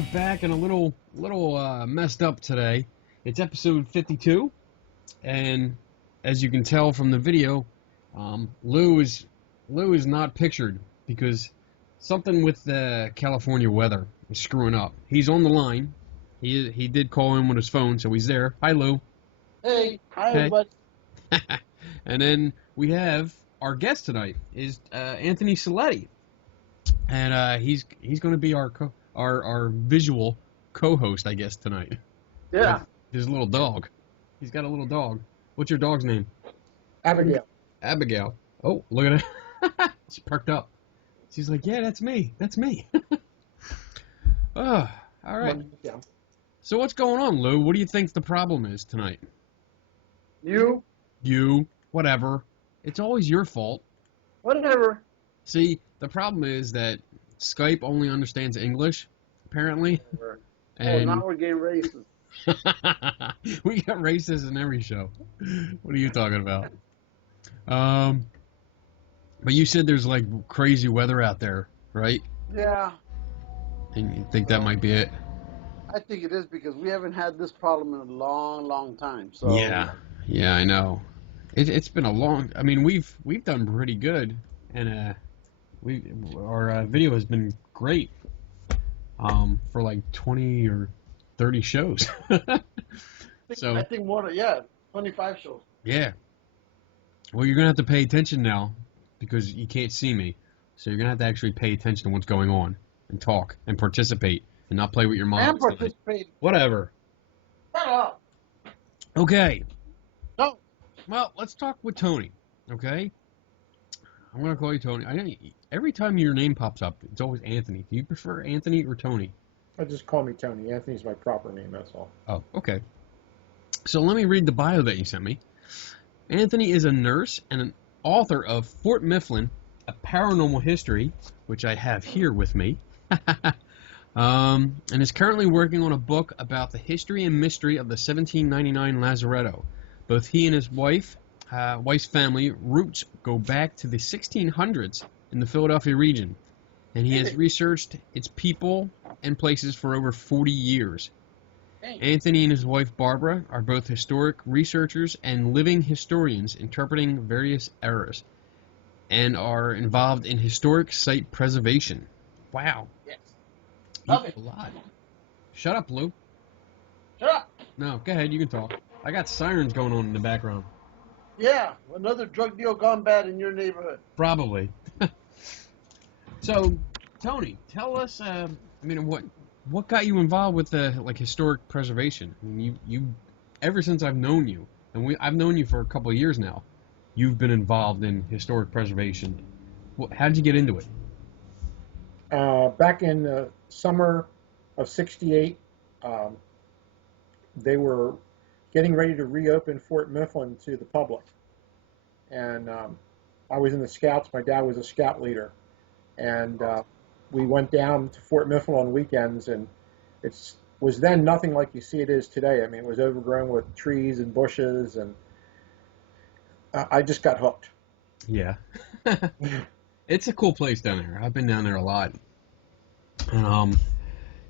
are back and a little messed up today. It's episode 52, and as you can tell from the video, Lou is not pictured because something with the California weather is screwing up. He's on the line. He did call in with his phone, so he's there. Hi, Lou. Hey, hi, Hey. everybody. And then we have our guest tonight is Anthony Selletti, and he's going to be our visual co-host, I guess, tonight. Yeah, With his little dog. He's got a little dog. What's your dog's name? Abigail. Abigail. Oh, look at it. She perked up. She's like, yeah, that's me. That's me. Oh, all right. Yeah. So what's going on, Lou? What do you think the problem is tonight? You? You. Whatever. It's always your fault. Whatever. See, the problem is that Skype only understands English, apparently. And now we're getting racist. we got racists in every show. What are you talking about? But you said there's like crazy weather out there, right? Yeah, And you think that might be it? I think it is because we haven't had this problem in a long, long time. So Yeah, I know. It's been a long. I mean, we've done pretty good, and our video has been great. For like 20 or 30 shows. So I think more. 25 shows. yeah. Well, you're gonna have to pay attention now because you can't see me, so you're gonna have to actually pay attention to what's going on and talk and participate and not play with your mom. And participate. Whatever. Shut up. Okay. No. Well, let's talk with Tony. Okay. I'm gonna call you Tony. Every time your name pops up, it's always Anthony. Do you prefer Anthony or Tony? Just call me Tony. Anthony's my proper name, that's all. Oh, okay. So let me read the bio that you sent me. Anthony is a nurse and an author of Fort Mifflin, a Paranormal History, which I have here with me, and is currently working on a book about the history and mystery of the 1799 Lazaretto. Both he and his wife's family roots go back to the 1600s in the Philadelphia region, and he has researched its people and places for over 40 years. Anthony and his wife Barbara are both historic researchers and living historians interpreting various eras, and are involved in historic site preservation. Wow. Yes. You Love it. do a lot. Shut up, Lou. Shut up. No, go ahead, you can talk. I got sirens going on in the background. Yeah, another drug deal gone bad in your neighborhood. Probably. So, Tony, tell us, what got you involved with historic preservation? I mean, you ever since I've known you, and I've known you for a couple of years now, you've been involved in historic preservation. How did you get into it? Back in the summer of '68, they were getting ready to reopen Fort Mifflin to the public. And I was in the Scouts. My dad was a Scout leader. And we went down to Fort Mifflin on weekends, and it was then nothing like you see it is today. I mean, it was overgrown with trees and bushes, and I just got hooked. Yeah. It's a cool place down there. I've been down there a lot. And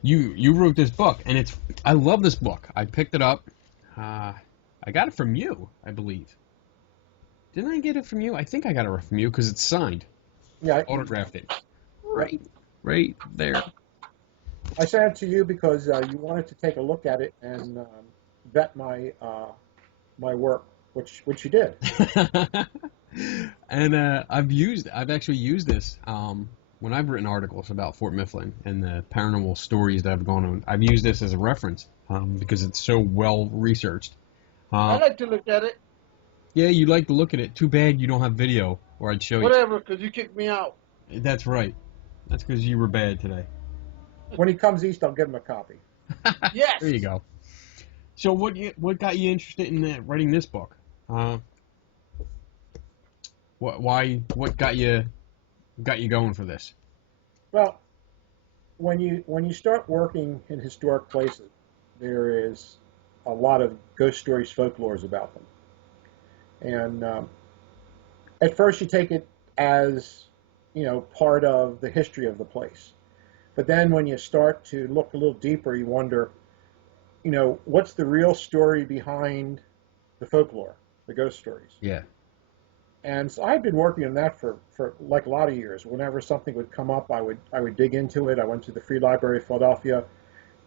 you wrote this book, and I love this book. I picked it up. I got it from you, I believe. Didn't I get it from you? I think I got it from you because it's signed. Yeah, I autographed it. Right there. I sent it to you because you wanted to take a look at it and vet my work, which you did. And I've actually used this when I've written articles about Fort Mifflin and the paranormal stories that have gone on. I've used this as a reference because it's so well researched. I like to look at it. Yeah, you like to look at it. Too bad you don't have video, or I'd show you. Whatever, because you kicked me out. That's right. That's because you were bad today. When he comes east, I'll give him a copy. Yes. There you go. So what got you interested in writing this book? What got you going for this? Well, when you start working in historic places, there is a lot of ghost stories, folklores about them. And at first you take it as, part of the history of the place. But then when you start to look a little deeper, you wonder, what's the real story behind the folklore, the ghost stories? Yeah. And so I've been working on that for like a lot of years. Whenever something would come up, I would dig into it. I went to the Free Library of Philadelphia,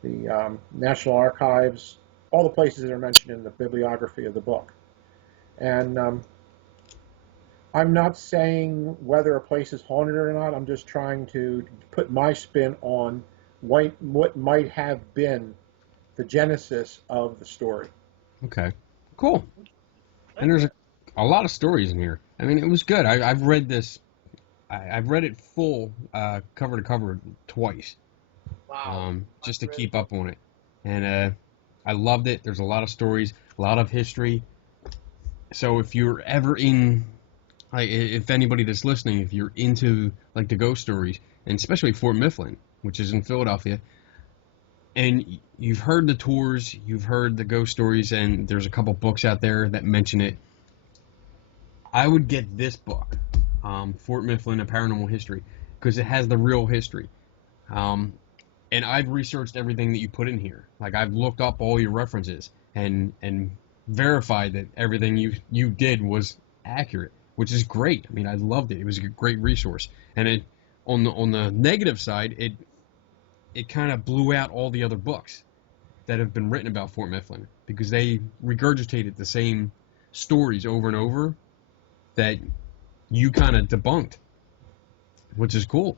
the National Archives, all the places that are mentioned in the bibliography of the book. And I'm not saying whether a place is haunted or not. I'm just trying to put my spin on what might have been the genesis of the story. Okay. Cool. And there's a lot of stories in here. I mean, it was good. I've read this. I've read it full, cover to cover, twice. Wow. Just to keep up on it. And I loved it. There's a lot of stories, a lot of history. So if you're ever in, like, if anybody that's listening, if you're into like the ghost stories, and especially Fort Mifflin, which is in Philadelphia, and you've heard the tours, you've heard the ghost stories, and there's a couple books out there that mention it, I would get this book, Fort Mifflin, A Paranormal History, because it has the real history. And I've researched everything that you put in here. Like, I've looked up all your references and verified that everything you did was accurate, which is great. I mean, I loved it. It was a great resource. And it on the negative side, it kind of blew out all the other books that have been written about Fort Mifflin, because they regurgitated the same stories over and over that you kind of debunked, which is cool.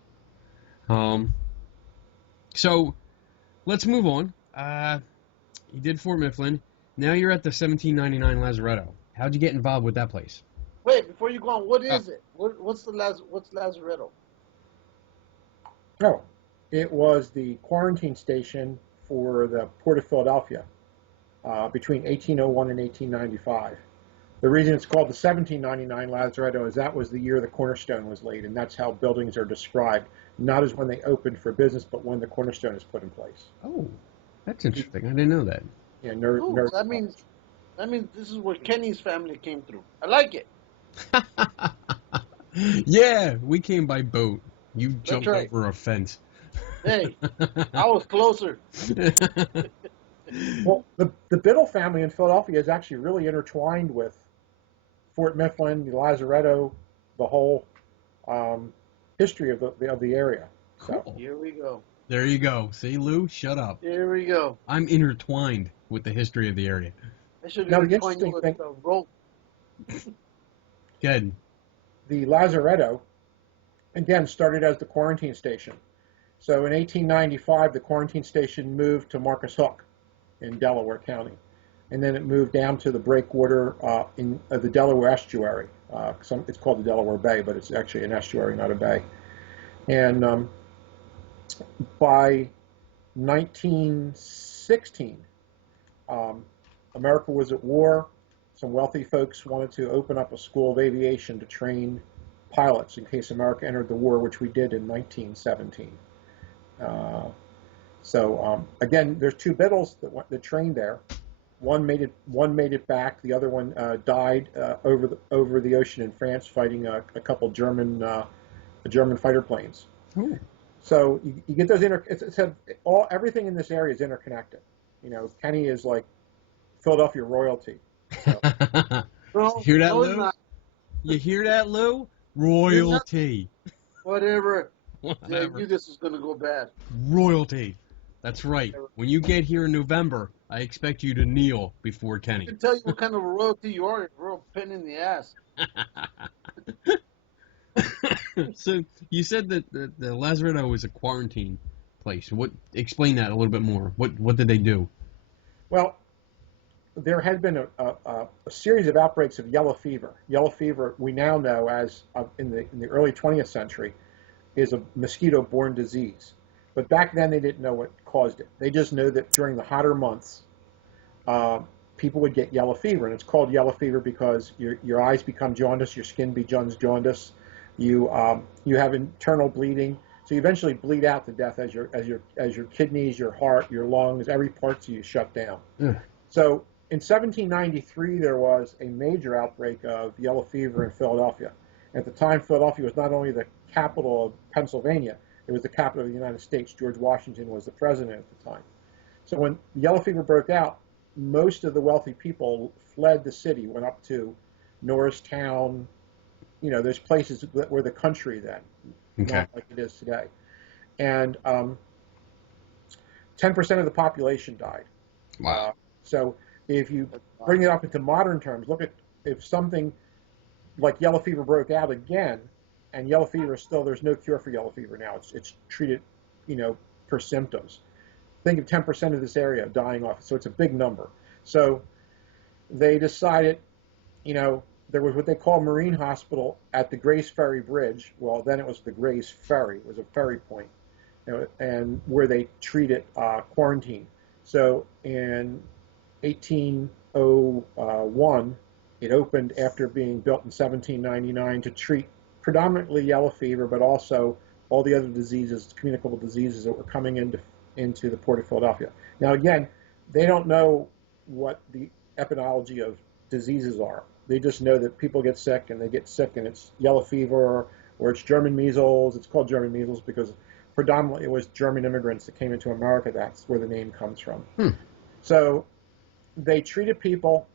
So let's move on. You did Fort Mifflin. Now you're at the 1799 Lazaretto. How'd you get involved with that place? Wait, before you go on, what is it? What's Lazaretto? Oh, it was the quarantine station for the Port of Philadelphia between 1801 and 1895. The reason it's called the 1799 Lazaretto is that was the year the cornerstone was laid, and that's how buildings are described, not as when they opened for business, but when the cornerstone is put in place. Oh, that's interesting. I didn't know that. Yeah, That means this is where Kenny's family came through. I like it. Yeah, we came by boat. You jumped right. over a fence. Hey, I was closer. Well, the Biddle family in Philadelphia is actually really intertwined with Fort Mifflin, the Lazaretto, the whole history of the area. So. Cool. Here we go. There you go. See, Lou? Shut up. Here we go. I'm intertwined with the history of the area. I should Now, have the intertwined you with interesting the rope. Good. The Lazaretto, again, started as the quarantine station. So in 1895, the quarantine station moved to Marcus Hook in Delaware County. And then it moved down to the breakwater in the Delaware estuary. It's called the Delaware Bay, but it's actually an estuary, not a bay. And by 1916, America was at war. Some wealthy folks wanted to open up a school of aviation to train pilots in case America entered the war, which we did in 1917. Again, there's two Biddles that trained there. One made it back. The other one died over the ocean in France, fighting a couple German fighter planes. Ooh. So you get those everything in this area is interconnected. Kenny is like Philadelphia royalty. So. No, Hear that, no, it's Lou? not. You hear that, Lou? Royalty. Whatever. Yeah, I Whatever. knew this was going to go bad. Royalty. That's right. When you get here in November, I expect you to kneel before I Kenny. can tell you what kind of royalty you are. You're a real pain in the ass. So you said that the Lazaretto was a quarantine place. Explain that a little bit more. What did they do? Well, there had been a series of outbreaks of yellow fever. Yellow fever, we now know as in the early 20th century, is a mosquito-borne disease. But back then they didn't know what caused it. They just knew that during the hotter months, people would get yellow fever, and it's called yellow fever because your eyes become jaundiced, your skin becomes jaundiced, you have internal bleeding, so you eventually bleed out to death as your kidneys, your heart, your lungs, every part of you shut down. Ugh. So in 1793, there was a major outbreak of yellow fever in Philadelphia. At the time, Philadelphia was not only the capital of Pennsylvania, It was the capital of the United States. George Washington was the president at the time. So when yellow fever broke out, most of the wealthy people fled the city, went up to Norristown. There's places that were the country then, Okay. not like it is today. And 10% of the population died. Wow. So if you bring it up into modern terms, look at if something like yellow fever broke out again, and yellow fever still, there's no cure for yellow fever now. It's treated, per symptoms. Think of 10% of this area dying off. So it's a big number. So they decided, there was what they call Marine Hospital at the Grace Ferry Bridge. Well, then it was the Grace Ferry. It was a ferry point, and where they treated quarantine. So in 1801, it opened after being built in 1799 to treat predominantly yellow fever, but also all the other diseases, communicable diseases that were coming into the port of Philadelphia. Now, again, they don't know what the epidemiology of diseases are. They just know that people get sick, and they get sick, and it's yellow fever, or it's German measles. It's called German measles because predominantly it was German immigrants that came into America. That's where the name comes from. So they treated people,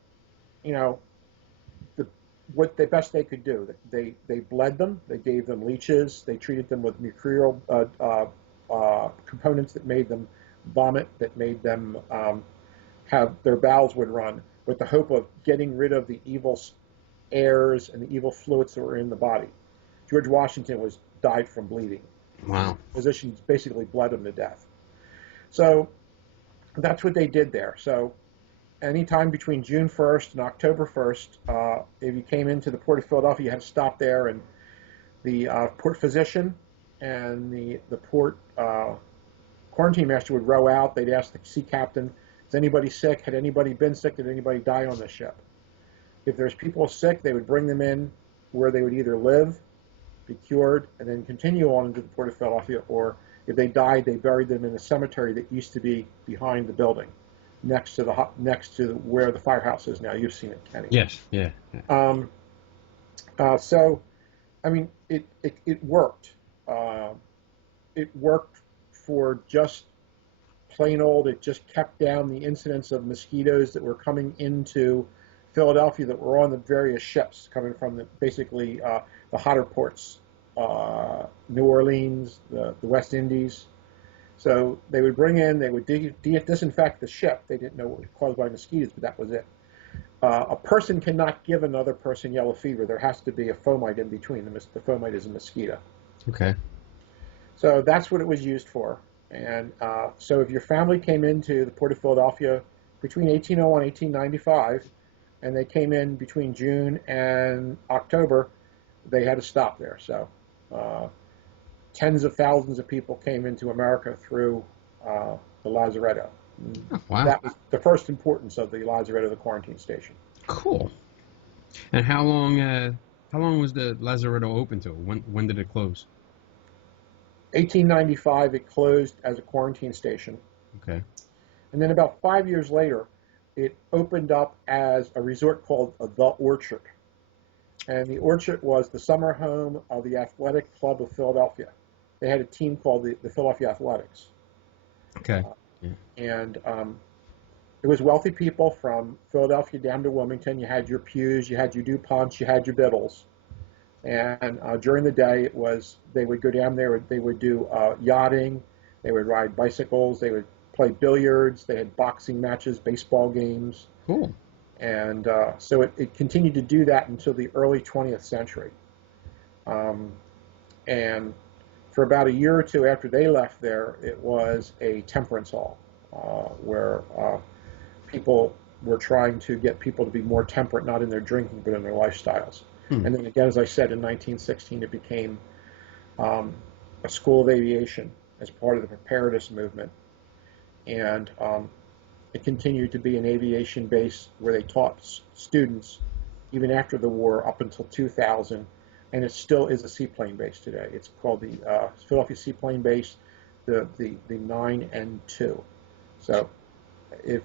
what the best they could do. They bled them. They gave them leeches. They treated them with mercurial components that made them vomit, that made them have their bowels would run, with the hope of getting rid of the evil airs and the evil fluids that were in the body. George Washington died from bleeding. Wow. Physicians basically bled him to death. So that's what they did there. So anytime between June 1st and October 1st, if you came into the Port of Philadelphia, you had to stop there, and the port physician and the port quarantine master would row out. They'd ask the sea captain, is anybody sick? Had anybody been sick? Did anybody die on the ship? If there's people sick, they would bring them in where they would either live, be cured, and then continue on into the Port of Philadelphia, or if they died, they buried them in a cemetery that used to be behind the building, next to where the firehouse is now. You've seen it, Kenny. Yes. Yeah. So, I mean, it worked. It worked for just plain old. It just kept down the incidence of mosquitoes that were coming into Philadelphia, that were on the various ships coming from basically the hotter ports, New Orleans, the West Indies. So they would bring in, they would disinfect the ship. They didn't know what was caused by mosquitoes, but that was it. A person cannot give another person yellow fever. There has to be a fomite in between. The fomite is a mosquito. Okay. So that's what it was used for. And so if your family came into the Port of Philadelphia between 1801 and 1895, and they came in between June and October, they had to stop there. So tens of thousands of people came into America through the Lazaretto. Oh, wow. That was the first importance of the Lazaretto, the quarantine station. Cool. And how long was the Lazaretto open till? When did it close? 1895, it closed as a quarantine station. Okay. And then about 5 years later, it opened up as a resort called the Orchard. And the Orchard was the summer home of the Athletic Club of Philadelphia. They had a team called the Philadelphia Athletics. Okay. And it was wealthy people from Philadelphia down to Wilmington. You had your Pews, you had your DuPonts, you had your Biddles. And during the day, they would go down there. They would do yachting. They would ride bicycles. They would play billiards. They had boxing matches, baseball games. Cool. And so it continued to do that until the early 20th century. And for about a year or two after they left there, it was a temperance hall where people were trying to get people to be more temperate, not in their drinking, but in their lifestyles. And then again, as I said, in 1916, it became a school of aviation as part of the preparedness movement. And it continued to be an aviation base where they taught students even after the war up until 2000. And it still is a seaplane base today. It's called the Philadelphia Seaplane Base, the 9 and 2. So if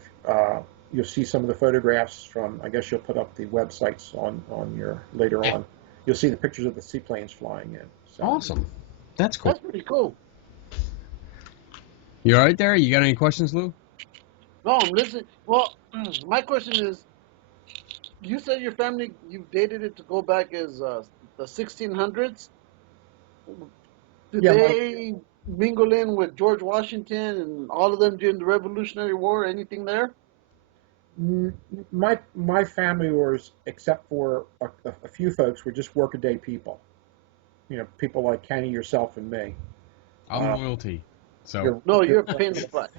you'll see some of the photographs from, I guess you'll put up the websites on your later on. You'll see the pictures of the seaplanes flying in. So. Awesome. That's cool. That's pretty cool. You all right there? You got any questions, Lou? No, I'm listening. Well, my question is, you said your family, you dated it to go back as the 1600s. Did Yeah, they mingle in with George Washington and all of them during the Revolutionary War? Anything there? my family was, except for a few folks, were just workaday people. You know, people like Kenny, yourself, and me. I'm royalty. So. No, You're you're a pain in the butt.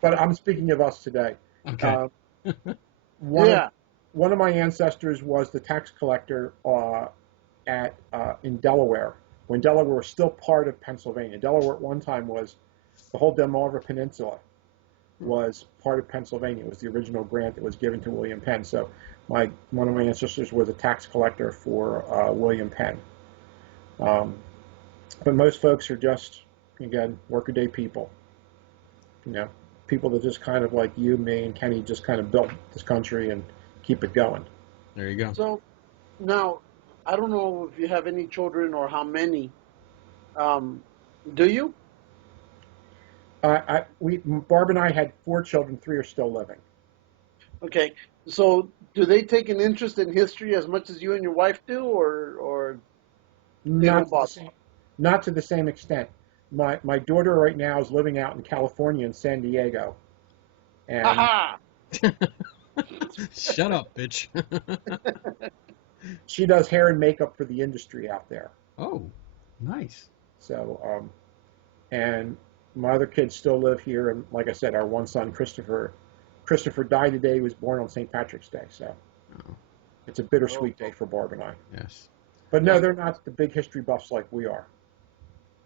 but I'm speaking of us today. Okay. One of Yeah. one of my ancestors was the tax collector in Delaware, when Delaware was still part of Pennsylvania. Delaware at one time was the whole Delmarva Peninsula was part of Pennsylvania. It was the original grant that was given to William Penn. So one of my ancestors was a tax collector for William Penn. But most folks are just, again, workaday people. You know, people that just kind of like you, me, and Kenny just kind of built this country and keep it going. There you go. So now, I don't know if you have any children or how many. Do you? Barb and I had 4 children. 3 are still living. Okay. So do they take an interest in history as much as you and your wife do, or they Not don't to the bother? same, not to the same extent. My daughter right now is living out in California in San Diego, and Ha Shut up, bitch. she does hair and makeup for the industry out there. Oh, nice. So, and my other kids still live here, and like I said, our one son, Christopher died today. He was born on St. Patrick's Day, so Oh, it's a bittersweet day for Barb and I. yes. But no, they're not the big history buffs like we are.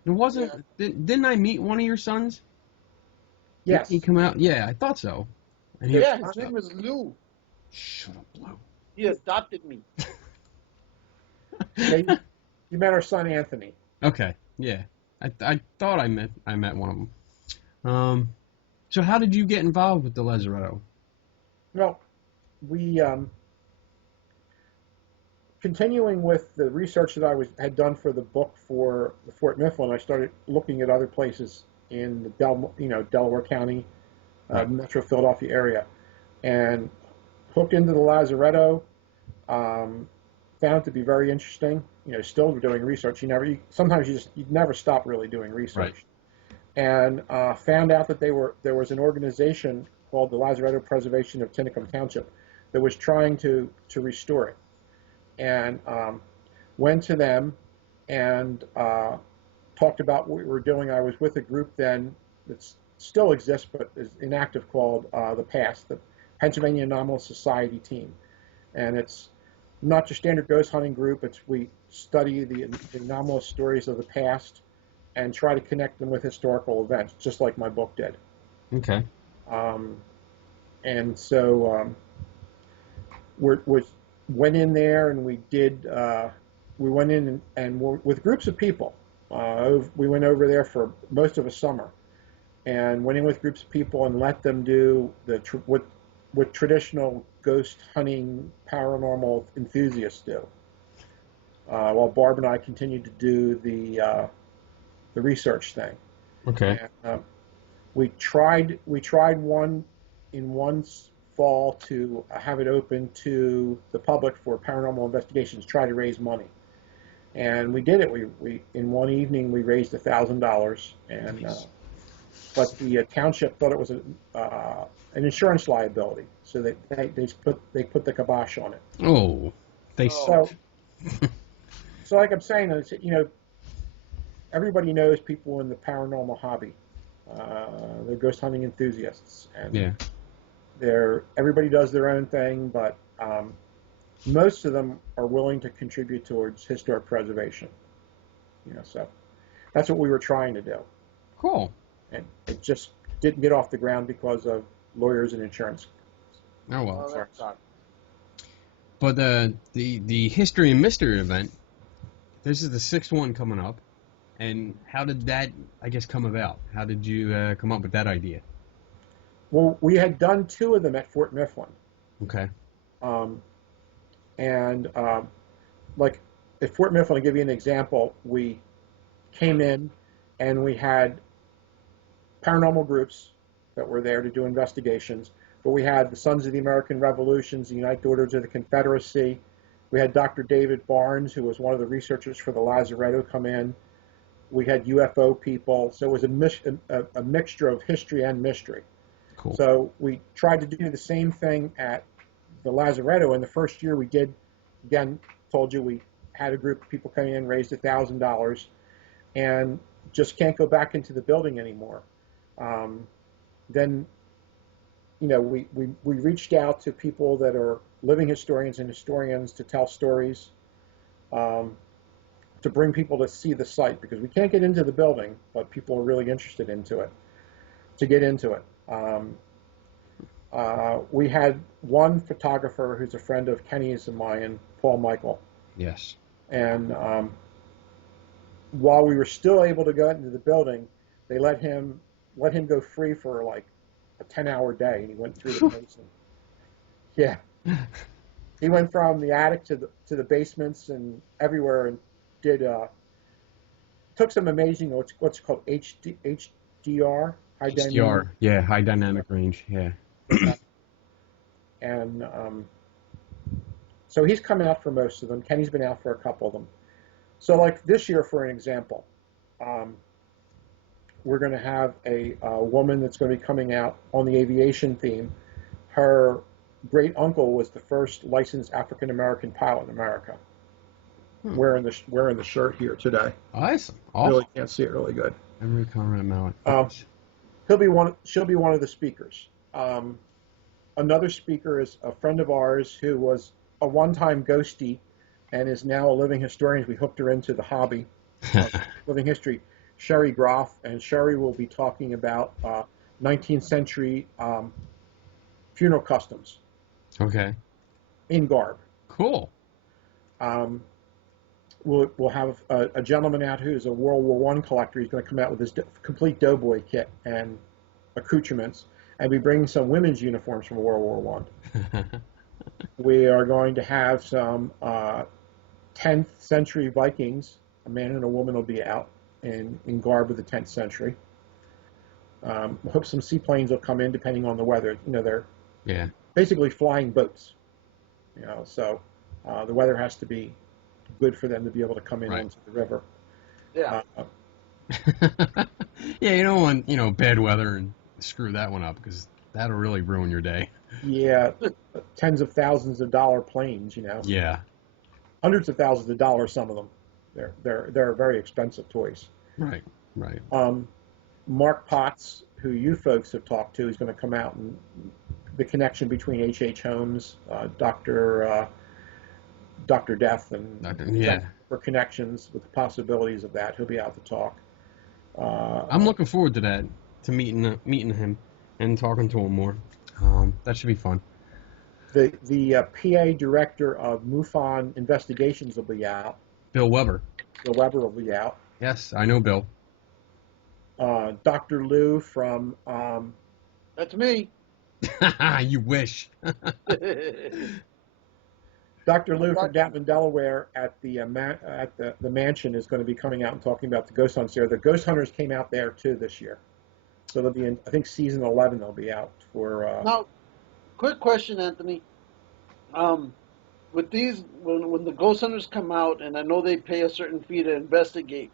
It wasn't. Didn't I meet one of your sons? Yes. Didn't he come out? Yeah, I thought so. And he Yeah, his name is Lou. Shut up, Lou. He adopted me. You met our son Anthony. Okay, yeah. I thought I met one of them. So how did you get involved with the Lazaretto? Well, we continuing with the research that I had done for the book for the Fort Mifflin. I started looking at other places in the Delaware County, Metro Philadelphia area, and hooked into the Lazaretto. Found it to be very interesting. You know, still doing research. Sometimes you never stop really doing research. Right. And found out that there was an organization called the Lazaretto Preservation of Tinicum Township that was trying to restore it. And went to them and talked about what we were doing. I was with a group then that still exists but is inactive called the PAST, the Pennsylvania Anomalous Society team. And it's not your standard ghost hunting group. We study the anomalous stories of the past and try to connect them with historical events, just like my book did. Okay. And so we went in there and we went in and with groups of people. We went over there for most of a summer and went in with groups of people and let them do what traditional ghost hunting paranormal enthusiasts do, while Barb and I continued to do the research thing. Okay. And, we tried one fall to have it open to the public for paranormal investigations, try to raise money, and we did it. We in one evening we raised $1,000, and but the township thought it was an insurance liability, so they put the kibosh on it. Oh, so like I'm saying, everybody knows people in the paranormal hobby. They're ghost hunting enthusiasts, and everybody does their own thing, but most of them are willing to contribute towards historic preservation. So that's what we were trying to do. Cool. And it just didn't get off the ground because of lawyers and insurance. Oh well. Oh, that sucks. But the History and Mystery event, this is the 6th one coming up. And how did that, I guess, come about? How did you come up with that idea? Well, we had done 2 of them at Fort Mifflin. Okay. Like at Fort Mifflin, I'll give you an example. We came in and we had paranormal groups that were there to do investigations. But we had the Sons of the American Revolutions, the United Daughters of the Confederacy. We had Dr. David Barnes, who was one of the researchers for the Lazaretto, come in. We had UFO people. So it was a mixture of history and mystery. Cool. So we tried to do the same thing at the Lazaretto. In the first year we did, again, told you we had a group of people coming in, raised $1,000, and just can't go back into the building anymore. Then, you know, we reached out to people that are living historians and historians to tell stories, to bring people to see the site, because we can't get into the building, but people are really interested to get into it. We had one photographer who's a friend of Kenny's and mine, Paul Michael. Yes. And while we were still able to go into the building, they let him go free for like a 10-hour day, and he went through the basement. Yeah, he went from the attic to the basements and everywhere, and took some amazing what's called HDR, high HDR, yeah, high dynamic range, yeah. And so he's come out for most of them. Kenny's been out for a couple of them. So like this year, for an example, we're going to have a woman that's going to be coming out on the aviation theme. Her great uncle was the first licensed African American pilot in America. Wearing the shirt here today. Awesome. Really can't see it really good. Emery Conrad Mallett. She'll be one of the speakers. Another speaker is a friend of ours who was a one-time ghostie and is now a living historian. We hooked her into the hobby of living history. Sherry Groff, and Sherry will be talking about 19th century funeral customs. Okay. In garb. Cool. We'll have a gentleman out who's a World War I collector. He's going to come out with his complete doughboy kit and accoutrements, and be bringing some women's uniforms from World War I. We are going to have some 10th century Vikings. A man and a woman will be out in garb of the 10th century. I hope some seaplanes will come in depending on the weather. You know, they're basically flying boats. You know, so the weather has to be good for them to be able to come in onto the river. Yeah. Yeah, you don't want, bad weather and screw that one up, because that'll really ruin your day. Yeah, tens of thousands of dollar planes, Yeah. Hundreds of thousands of dollars, some of them. They're very expensive toys. Right. Mark Potts, who you folks have talked to, is going to come out, and the connection between H.H. Holmes, Dr. Death, and for connections with the possibilities of that. He'll be out to talk. I'm looking forward to that, to meeting him and talking to him more. That should be fun. The PA director of MUFON Investigations will be out. Bill Weber. Bill Weber will be out. Yes, I know Bill. Dr. Lou from... That's me. You wish. Dr. Lou from Gatman, Delaware, at the mansion is going to be coming out and talking about the ghost hunts there. The ghost hunters came out there too this year, so they'll be in, I think, season 11. They'll be out for. Now, quick question, Anthony. With these, when the ghost hunters come out, and I know they pay a certain fee to investigate,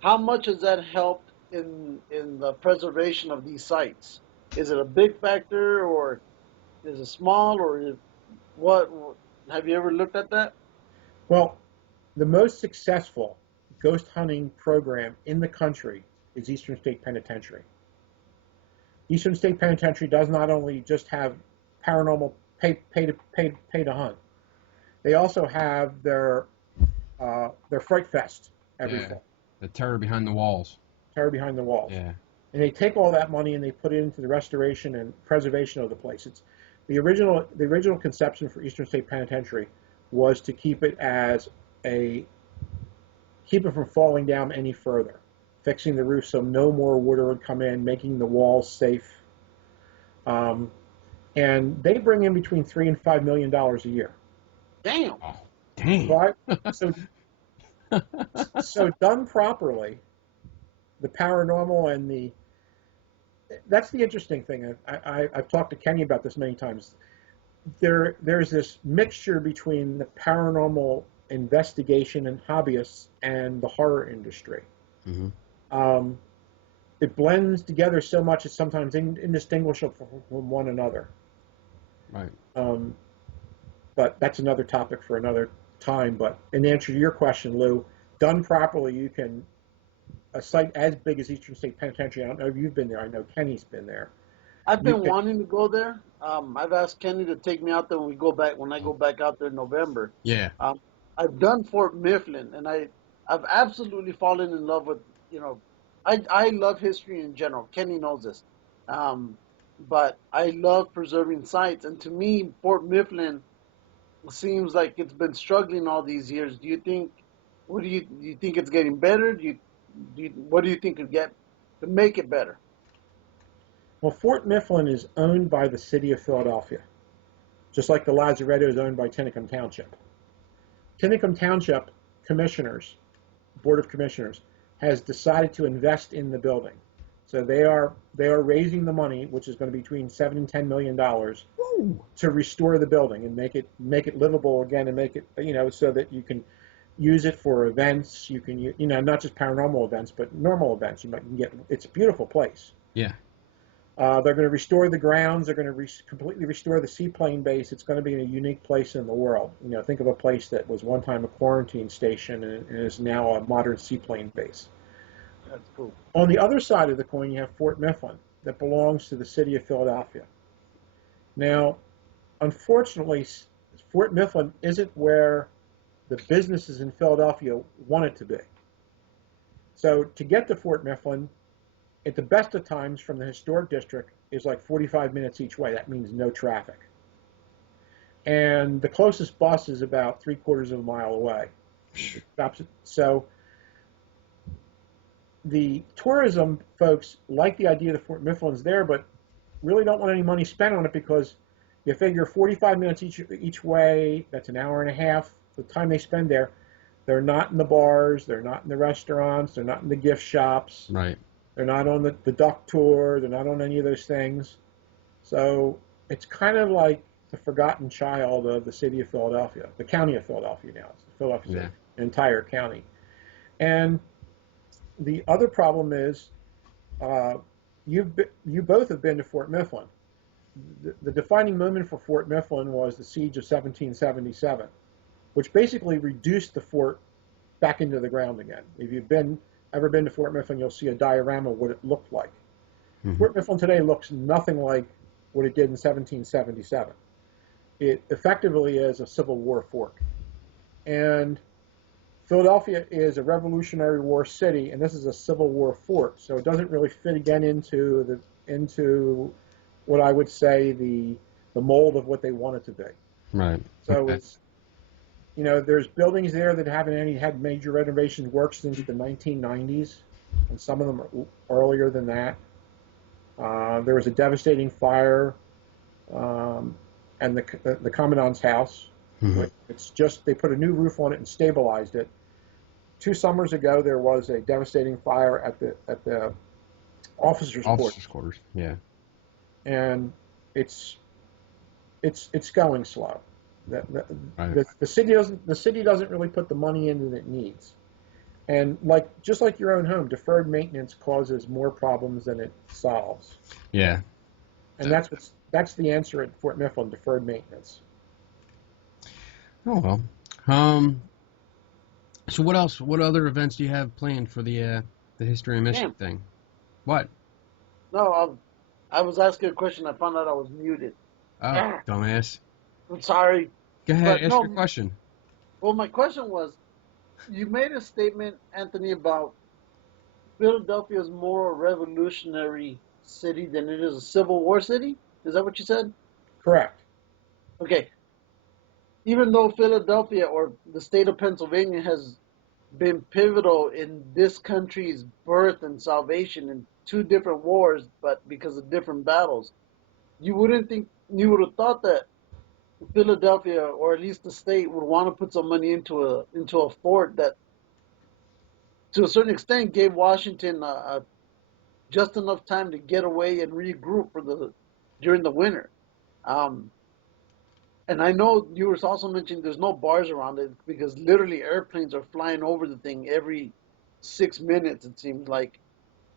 how much has that helped in the preservation of these sites? Is it a big factor, or is it small, or what? Have you ever looked at that? Well, the most successful ghost hunting program in the country is Eastern State Penitentiary. Eastern State Penitentiary does not only just have paranormal pay to hunt. They also have their Fright Fest every fall. The Terror Behind the Walls. Terror Behind the Walls. Yeah. And they take all that money and they put it into the restoration and preservation of the place. It's the original conception for Eastern State Penitentiary was to keep it from falling down any further, fixing the roof so no more water would come in, making the walls safe. And they bring in between $3 and $5 million a year. Damn. Oh, dang. So done properly, the paranormal and the that's the interesting thing. I've talked to Kenny about this many times. There's this mixture between the paranormal investigation and hobbyists and the horror industry. Mm-hmm. It blends together so much it's sometimes indistinguishable from one another. Right. But that's another topic for another time. But in answer to your question, Lou, done properly, you can a site as big as Eastern State Penitentiary. I don't know if you've been there. I know Kenny's been there. I've been wanting to go there. I've asked Kenny to take me out there when I go back out there in November. Yeah. I've done Fort Mifflin, and I've absolutely fallen in love with, I love history in general. Kenny knows this. But I love preserving sites. And to me, Fort Mifflin seems like it's been struggling all these years. Do you think it's getting better? What do you think could make it better? Well, Fort Mifflin is owned by the city of Philadelphia, just like the Lazaretto is owned by Tinicum Township. Tinicum Township commissioners, Board of Commissioners, has decided to invest in the building. So they are raising the money, which is going to be between $7 and $10 million, to restore the building and make it livable again, and make it so that you can use it for events. You can not just paranormal events, but normal events. It's a beautiful place. Yeah. They're going to restore the grounds. They're going to completely restore the seaplane base. It's going to be a unique place in the world. Think of a place that was one time a quarantine station and is now a modern seaplane base. That's cool. On the other side of the coin, you have Fort Mifflin that belongs to the city of Philadelphia. Now, unfortunately, Fort Mifflin isn't where the businesses in Philadelphia want it to be. So to get to Fort Mifflin, at the best of times from the historic district, is like 45 minutes each way. That means no traffic. And the closest bus is about 3/4 of a mile away. So the tourism folks like the idea that Fort Mifflin's there, but really don't want any money spent on it, because you figure 45 minutes each way, that's an hour and a half. The time they spend there, they're not in the bars, they're not in the restaurants, they're not in the gift shops. Right. They're not on the duck tour. They're not on any of those things. So it's kind of like the forgotten child of the city of Philadelphia, the county of Philadelphia now. It's Philadelphia, an entire county. And the other problem is, you both have been to Fort Mifflin. The defining moment for Fort Mifflin was the siege of 1777, which basically reduced the fort back into the ground again. If you've ever been to Fort Mifflin, you'll see a diorama of what it looked like. Mm-hmm. Fort Mifflin today looks nothing like what it did in 1777. It effectively is a Civil War fort. And Philadelphia is a Revolutionary War city, and this is a Civil War fort, so it doesn't really fit again into what I would say the mold of what they want it to be. Right. So it's there's buildings there that haven't had major renovation work since the 1990s, and some of them are earlier than that. There was a devastating fire, and the commandant's house. Mm-hmm. It's just they put a new roof on it and stabilized it. 2 summers ago, there was a devastating fire at the officers' quarters. Yeah, and it's going slow. The city doesn't really put the money in that it needs, and just like your own home, deferred maintenance causes more problems than it solves. Yeah, and that's the answer at Fort Mifflin: deferred maintenance. Oh well. So what else? What other events do you have planned for the History and Mystery thing? What? No, I was asking a question. I found out I was muted. Oh, dumbass. I'm sorry. Go ahead, ask your question. Well, my question was, you made a statement, Anthony, about Philadelphia is more a revolutionary city than it is a Civil War city. Is that what you said? Correct. Okay. Even though Philadelphia or the state of Pennsylvania has been pivotal in this country's birth and salvation in 2 different wars, but because of different battles, you would have thought that Philadelphia, or at least the state, would want to put some money into a fort that, to a certain extent, gave Washington just enough time to get away and regroup during the winter. Um, and I know you were also mentioning there's no bars around it because literally airplanes are flying over the thing every 6 minutes, it seems like.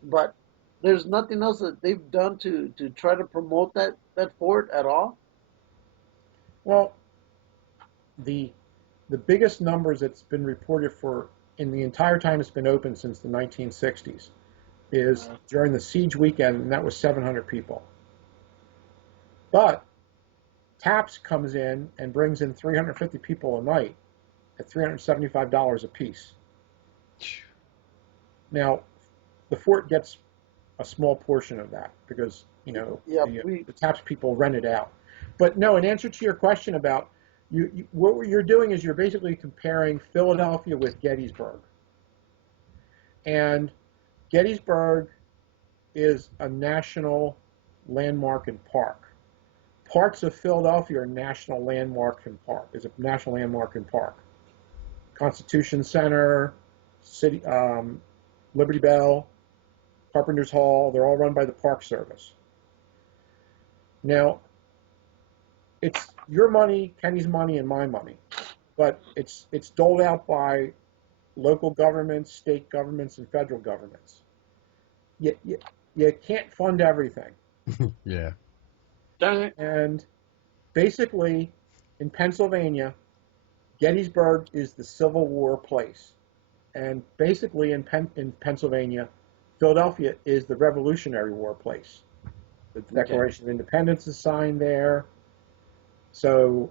But there's nothing else that they've done to try to promote that fort at all. Well, the biggest numbers that's been reported for in the entire time it's been open since the 1960s is during the siege weekend, and that was 700 people. But TAPS comes in and brings in 350 people a night at $375 a piece. Now, the fort gets a small portion of that because, the TAPS people rent it out. But no, in answer to your question about what you're doing is you're basically comparing Philadelphia with Gettysburg. And Gettysburg is a national landmark and park. Parts of Philadelphia are national landmark and park. Is a national landmark and park. Constitution Center, City, Liberty Bell, Carpenter's Hall. They're all run by the Park Service. Now, it's your money, Kenny's money, and my money, but it's doled out by local governments, state governments, and federal governments. You can't fund everything. Yeah. And basically, in Pennsylvania, Gettysburg is the Civil War place. And basically, in Pennsylvania, Philadelphia is the Revolutionary War place. The Declaration of Independence is signed there. So,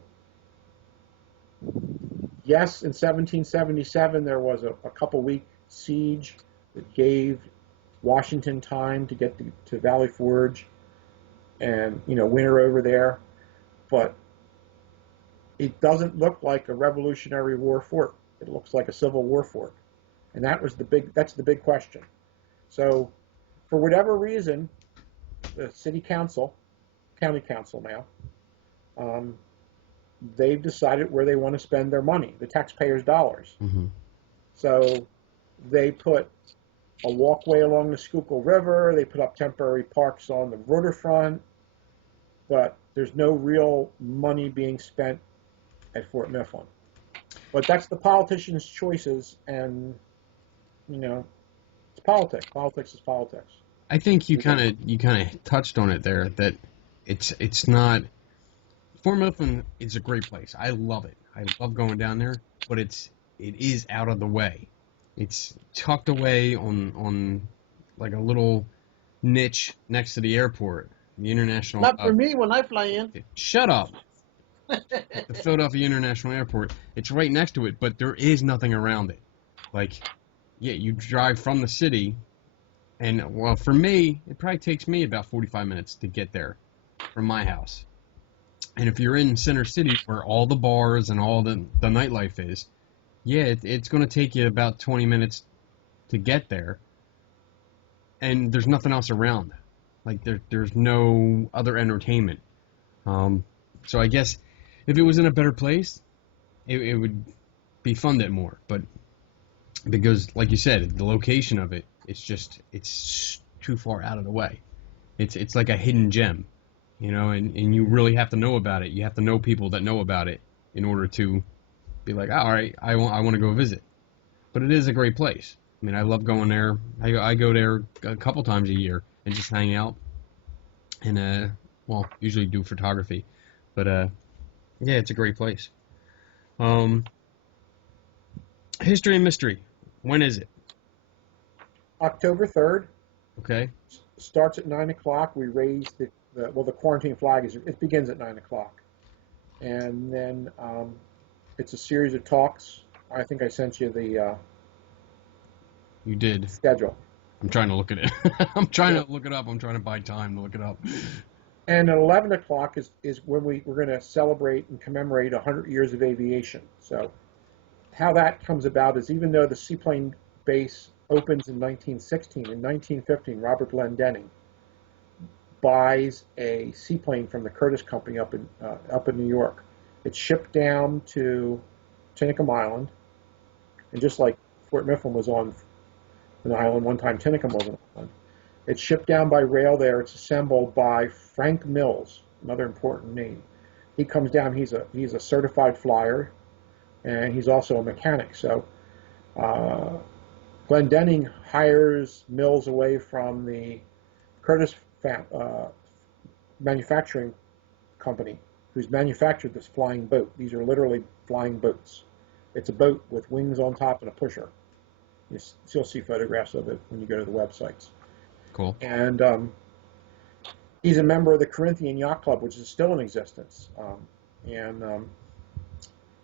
yes, in 1777, there was a couple-week siege that gave Washington time to get to Valley Forge and, winter over there. But it doesn't look like a Revolutionary War fort. It looks like a Civil War fort. And that's the big question. So, for whatever reason, the city council, county council now, they've decided where they want to spend their money, the taxpayers' dollars. Mm-hmm. So they put a walkway along the Schuylkill River, they put up temporary parks on the waterfront, but there's no real money being spent at Fort Mifflin. But that's the politicians' choices, and, it's politics. Politics is politics. I think you kind of touched on it there, that it's not. Fort Mifflin is a great place. I love it. I love going down there, but it is out of the way. It's tucked away on like a little niche next to the airport, the international. Not for me when I fly in. Shut up. The Philadelphia International Airport. It's right next to it, but there is nothing around it. You drive from the city, and well, for me, it probably takes me about 45 minutes to get there from my house. And if you're in Center City, where all the bars and all the nightlife is, it's going to take you about 20 minutes to get there. And there's nothing else around. There's no other entertainment. So I guess if it was in a better place, it would be funded more. But because, like you said, the location of it's too far out of the way. It's like a hidden gem. And you really have to know about it. You have to know people that know about it in order to be like, all right, I want to go visit. But it is a great place. I mean, I love going there. I go there a couple times a year and just hang out and, usually do photography. But, it's a great place. History and Mystery. When is it? October 3rd. Okay. Starts at 9 o'clock. We raise the quarantine flag it begins at 9 o'clock. And then it's a series of talks. I think I sent you the you did schedule. I'm trying to look at it. I'm trying to look it up. I'm trying to buy time to look it up. And at 11 o'clock is when we're going to celebrate and commemorate 100 years of aviation. So how that comes about is, even though the seaplane base opens in 1916, in 1915, Robert Glendenning buys a seaplane from the Curtiss Company up in New York. It's shipped down to Tinicum Island, and just like Fort Mifflin was on an island one time, Tinicum was an island. It's shipped down by rail there. It's assembled by Frank Mills, another important name. He comes down. He's a certified flyer, and he's also a mechanic. So Glendenning hires Mills away from the Curtis manufacturing company, who's manufactured this flying boat. These are literally flying boats. It's a boat with wings on top and a pusher. You'll see photographs of it when you go to the websites. Cool. And he's a member of the Corinthian Yacht Club, which is still in existence, and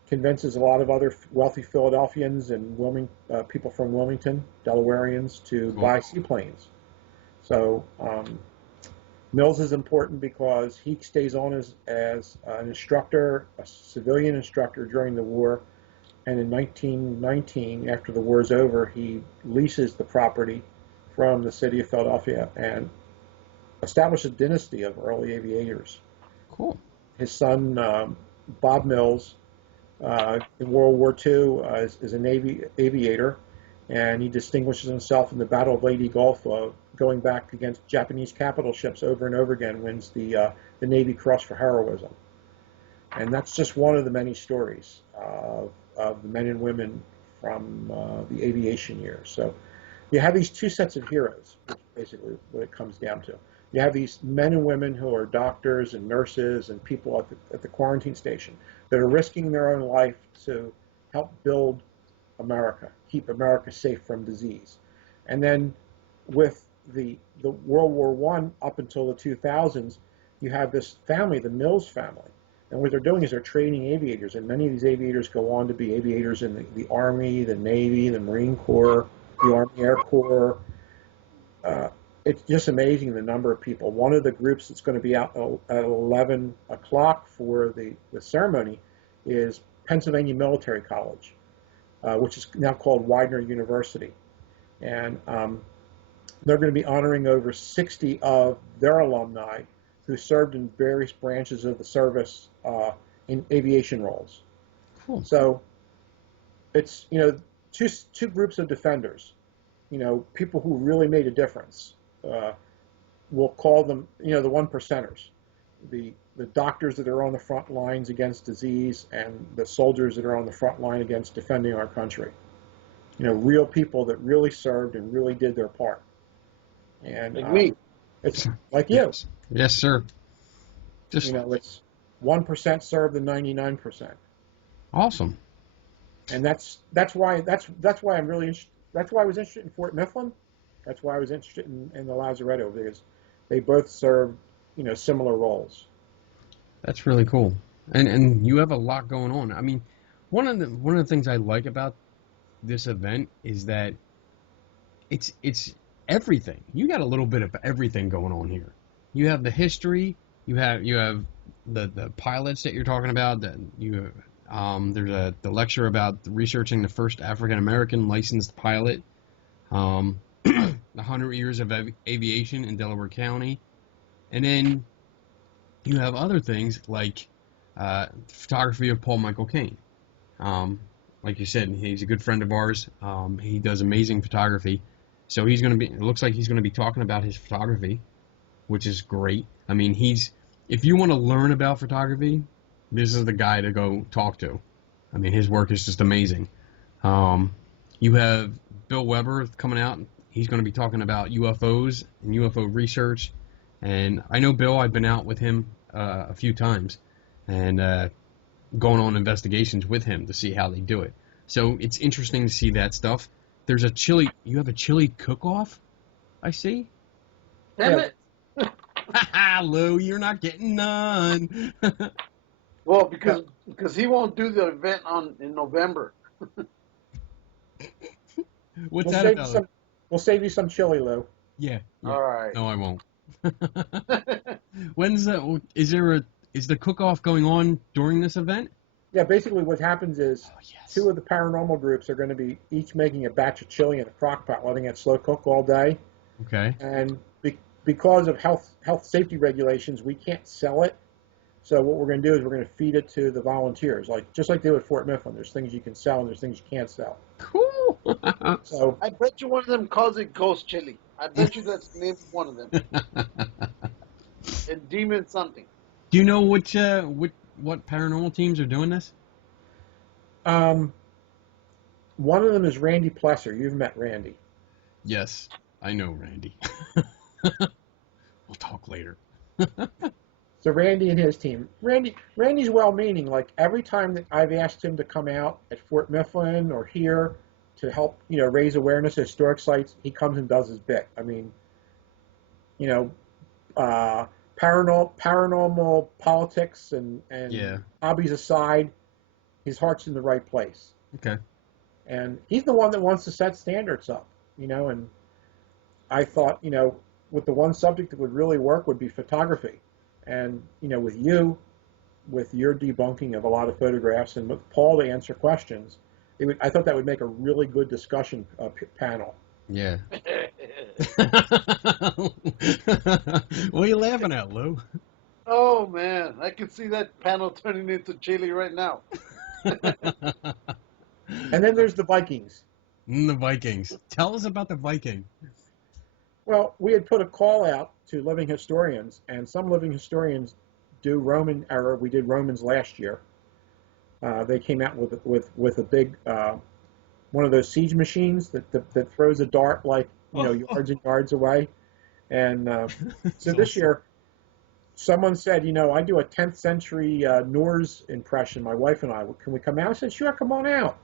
convinces a lot of other wealthy Philadelphians and people from Wilmington, Delawareans, to buy seaplanes. So Mills is important because he stays on as an instructor, a civilian instructor during the war. And in 1919, after the war's over, he leases the property from the city of Philadelphia and established a dynasty of early aviators. Cool. His son, Bob Mills, in World War II is a Navy aviator, and he distinguishes himself in the Battle of Leyte Gulf, going back against Japanese capital ships over and over again, wins the Navy Cross for heroism. And that's just one of the many stories of the men and women from the aviation years. So you have these two sets of heroes, which basically what it comes down to. You have these men and women who are doctors and nurses and people at the quarantine station that are risking their own life to help build America, keep America safe from disease. And then with the World War I up until the 2000s, you have this family, the Mills family. And what they're doing is they're training aviators, and many of these aviators go on to be aviators in the Army, the Navy, the Marine Corps, the Army Air Corps. It's just amazing the number of people. One of the groups that's going to be out at 11 o'clock for the ceremony is Pennsylvania Military College, which is now called Widener University. And they're going to be honoring over 60 of their alumni who served in various branches of the service in aviation roles. Cool. So it's, two groups of defenders, people who really made a difference. We'll call them, the one percenters, the doctors that are on the front lines against disease and the soldiers that are on the front line against defending our country. Real people that really served and really did their part. And like me. It's like you. Yes, sir. Just it's 1% serve the 99%. Awesome. And that's why I'm really interested. That's why I was interested in Fort Mifflin. That's why I was interested in the Lazaretto, because they both serve similar roles. That's really cool. And you have a lot going on. I mean, one of the things I like about this event is that it's everything. You got a little bit of everything going on here. You have the history. You have the pilots that you're talking about. That there's the lecture about researching the first African American licensed pilot. The 100 years of aviation in Delaware County, and then you have other things like photography of Paul Michael Kane. Like you said, he's a good friend of ours. He does amazing photography. So it looks like he's going to be talking about his photography, which is great. I mean, if you want to learn about photography, this is the guy to go talk to. I mean, his work is just amazing. You have Bill Weber coming out. He's going to be talking about UFOs and UFO research. And I know Bill, I've been out with him a few times and going on investigations with him to see how they do it. So it's interesting to see that stuff. You have a chili cook-off, I see? Damn it. Lou, you're not getting none. Well, because he won't do the event in November. What's that about? We'll save you some chili, Lou. Yeah. All right. No, I won't. Is the cook-off going on during this event? Yeah, basically what happens is two of the paranormal groups are going to be each making a batch of chili in a crock pot, letting it slow cook all day. Okay. And because of health safety regulations, we can't sell it. So what we're going to do is we're going to feed it to the volunteers, just like they do at Fort Mifflin. There's things you can sell and there's things you can't sell. Cool. So I bet you one of them calls it ghost chili. I bet you that's the name of one of them. And Demon something. Do you know what paranormal teams are doing this? One of them is Randy Plesser. You've met Randy. Yes, I know Randy. We'll talk later. So Randy and his team. Randy's well-meaning. Like every time that I've asked him to come out at Fort Mifflin or here to help, raise awareness of historic sites, he comes and does his bit. I mean, paranormal politics and hobbies aside, his heart's in the right place. Okay. And he's the one that wants to set standards up, and I thought, with the one subject that would really work would be photography. And, with your debunking of a lot of photographs and with Paul to answer questions, I thought that would make a really good discussion panel. Yeah. What are you laughing at, Lou? Oh, man. I can see that panel turning into chili right now. And then there's the Vikings. The Vikings. Tell us about the Viking. Well, we had put a call out to living historians, and some living historians do Roman era. We did Romans last year. They came out with a big one of those siege machines that throws a dart like yards and yards away. And so this year, someone said, I do a 10th century Norse impression. My wife and I, can we come out? I said, sure, come on out.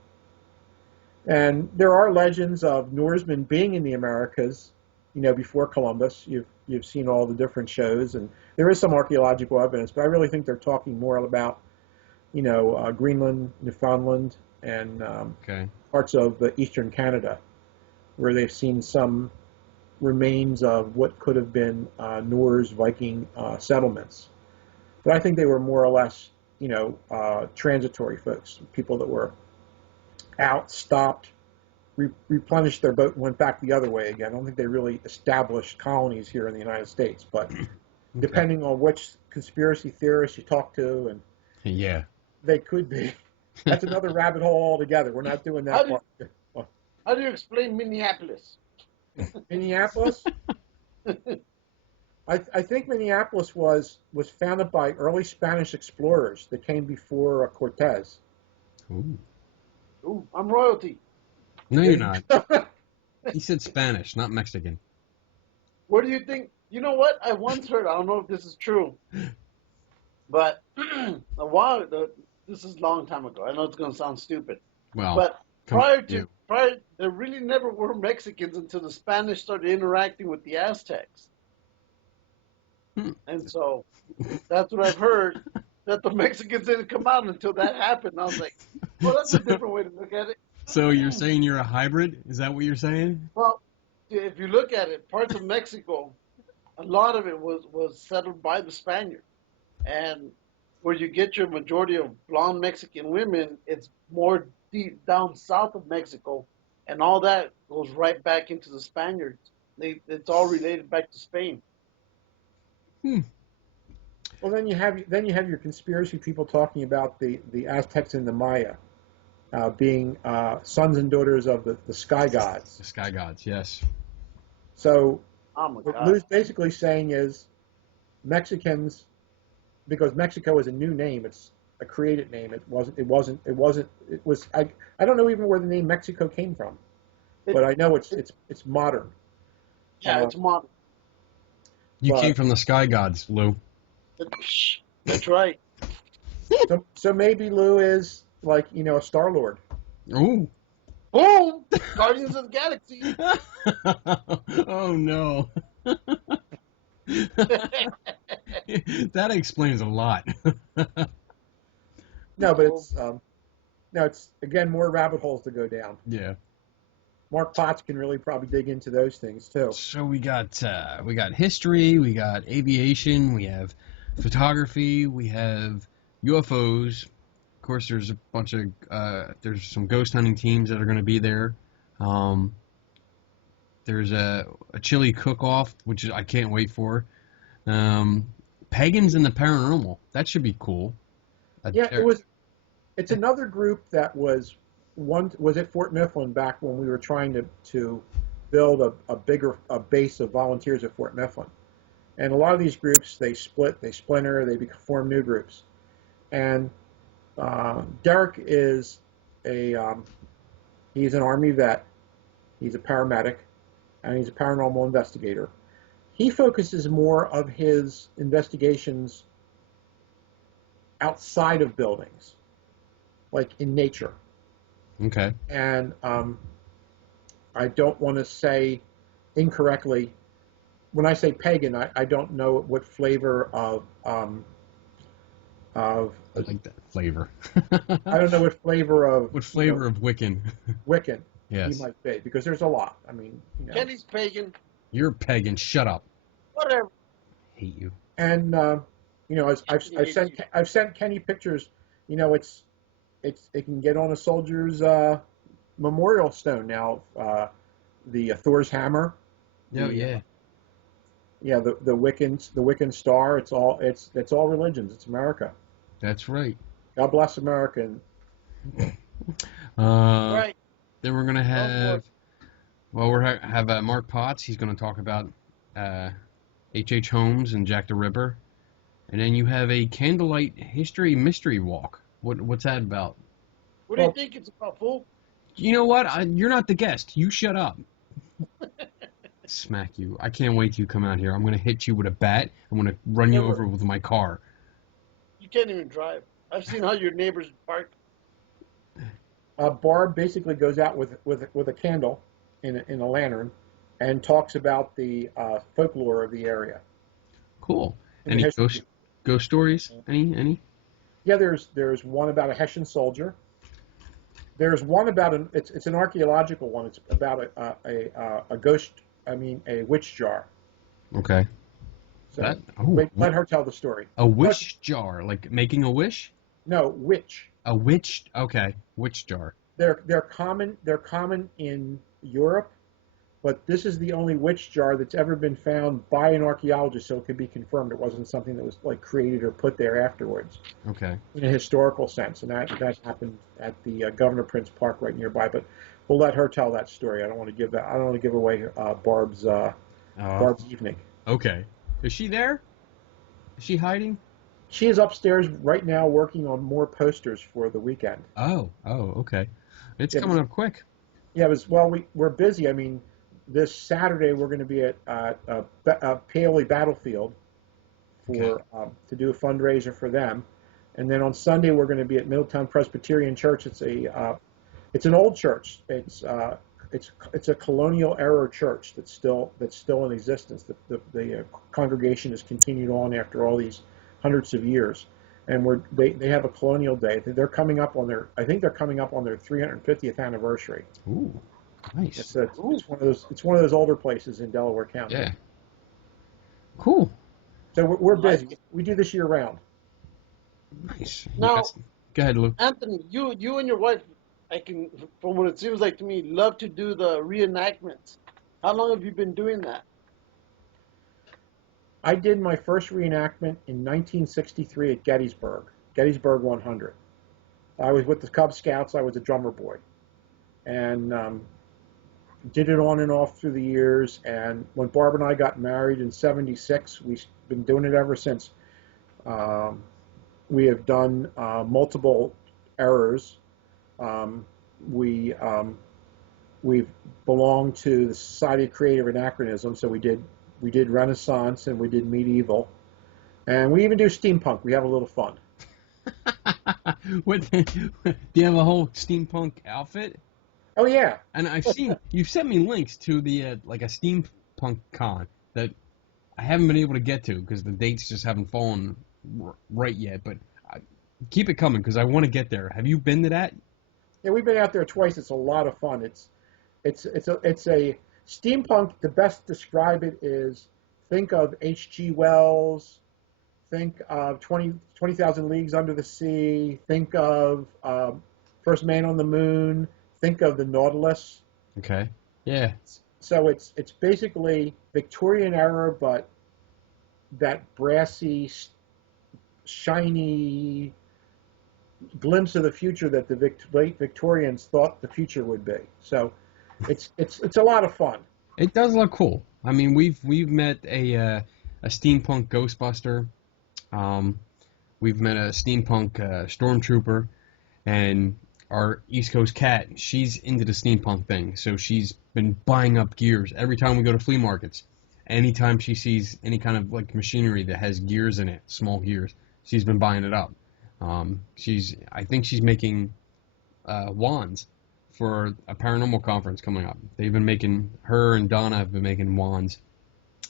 And there are legends of Norsemen being in the Americas, before Columbus. You've seen all the different shows, and there is some archaeological evidence, but I really think they're talking more about, Greenland, Newfoundland, and parts of eastern Canada, where they've seen some remains of what could have been Norse Viking settlements. But I think they were more or less, transitory folks, people that were out, stopped, replenished their boat and went back the other way again. I don't think they really established colonies here in the United States, but depending on which conspiracy theorists you talk to, and they could be. That's another rabbit hole altogether. We're not doing that part. How do you explain Minneapolis? Minneapolis? I think Minneapolis was founded by early Spanish explorers that came before Cortez. Ooh, I'm royalty. No, you're not. He said Spanish, not Mexican. What do you think? You know what? I once heard, I don't know if this is true, but this is a long time ago. I know it's going to sound stupid. Well, but prior, there really never were Mexicans until the Spanish started interacting with the Aztecs. And so that's what I've heard, that the Mexicans didn't come out until that happened. And I was like, well, that's a different way to look at it. So you're saying you're a hybrid? Is that what you're saying? Well, if you look at it, parts of Mexico, a lot of it was settled by the Spaniards. And where you get your majority of blonde Mexican women, it's more deep down south of Mexico. And all that goes right back into the Spaniards. It's all related back to Spain. Well, then you have your conspiracy people talking about the Aztecs and the Maya. Being sons and daughters of the sky gods. The sky gods, yes. So what Lou's basically saying is Mexicans, because Mexico is a new name, it's a created name. It was. I don't know even where the name Mexico came from, but I know it's modern. Yeah, it's modern. You came from the sky gods, Lou. That's right. So maybe Lou is like, a Star-Lord. Ooh. Boom! Guardians of the Galaxy. Oh, no. That explains a lot. No, but it's again, more rabbit holes to go down. Yeah. Mark Potts can really probably dig into those things, too. So we got history, we got aviation, we have photography, we have UFOs. Of course, there's a bunch of there's some ghost hunting teams that are going to be there. There's a chili cook-off, which I can't wait for. Pagans and the Paranormal. That should be cool. It's another group that was at Fort Mifflin back when we were trying to build a base of volunteers at Fort Mifflin. And a lot of these groups, they split, they splinter, they form new groups. And Derek is he's an Army vet, he's a paramedic, and he's a paranormal investigator. He focuses more of his investigations outside of buildings, like in nature. Okay. And I don't want to say incorrectly. When I say pagan, I don't know what flavor of I like that flavor. I don't know what flavor of of Wiccan? Wiccan Yes. he might be, because there's a lot. I mean, Kenny's pagan. You're pagan. Shut up. Whatever. Hate you. And as I've sent Kenny pictures. It can get on a soldier's memorial stone now. The Thor's hammer. Oh yeah. Yeah, the Wiccan star. It's all religions. It's America. That's right. God bless America. Right. Then we're gonna have. Well, have Mark Potts. He's gonna talk about H.H. Holmes and Jack the Ripper, and then you have a candlelight history mystery walk. What's that about? What do you think it's about, fool? You know what? You're not the guest. You shut up. Smack you. I can't wait till you come out here. I'm going to hit you with a bat. I'm going to run you over with my car. You can't even drive. I've seen how your neighbors park. Barb basically goes out with a candle in a lantern and talks about the folklore of the area. Cool. Any ghost stories? Any? Yeah, there's one about a Hessian soldier. There's one about it's an archaeological one. It's about a ghost. I mean, a witch jar. Okay. So let her tell the story. A wish jar, like making a wish? No, witch. A witch. Okay, witch jar. They're common in Europe, but this is the only witch jar that's ever been found by an archaeologist, so it could be confirmed it wasn't something that was like created or put there afterwards. Okay. In a historical sense, and that happened at the Governor Prince Park right nearby. But we'll let her tell that story. I don't want to give away Barb's evening. Okay. Is she there? Is she hiding? She is upstairs right now working on more posters for the weekend. Oh, okay. It's coming up quick. Yeah, we're busy. I mean, this Saturday we're going to be at Paoli Battlefield to do a fundraiser for them, and then on Sunday we're going to be at Middletown Presbyterian Church. It's an old church. It's a colonial era church that's still in existence. The congregation has continued on after all these hundreds of years, and they have a colonial day. They're coming up on their 350th anniversary. Ooh, nice. It's one of those older places in Delaware County. Yeah. Cool. So we're busy. We do this year round. Nice. Now, go ahead, Lou. Anthony, you and your wife, from what it seems like to me, love to do the reenactments. How long have you been doing that? I did my first reenactment in 1963 at Gettysburg 100. I was with the Cub Scouts. I was a drummer boy, and did it on and off through the years. And when Barb and I got married in '76, we've been doing it ever since. We have done multiple errors. We've belonged to the Society of Creative Anachronism, so we did Renaissance and we did medieval, and we even do steampunk. We have a little fun. Do you have a whole steampunk outfit? Oh yeah. And I've seen you've sent me links to the like a steampunk con that I haven't been able to get to because the dates just haven't fallen right yet. But keep it coming because I want to get there. Have you been to that? Yeah, we've been out there twice. It's a lot of fun. It's a steampunk. To best describe it is, think of H.G. Wells, think of 20,000 Leagues Under the Sea, think of First Man on the Moon, think of the Nautilus. Okay. Yeah. So it's basically Victorian era, but that brassy, shiny glimpse of the future that late Victorians thought the future would be. So it's a lot of fun. It does look cool. I mean, we've met a steampunk Ghostbuster. Um, we've met a steampunk stormtrooper, and our East Coast cat. She's into the steampunk thing, so she's been buying up gears every time we go to flea markets. Anytime she sees any kind of like machinery that has gears in it, small gears, she's been buying it up. I think she's making wands for a paranormal conference coming up. Her and Donna have been making wands,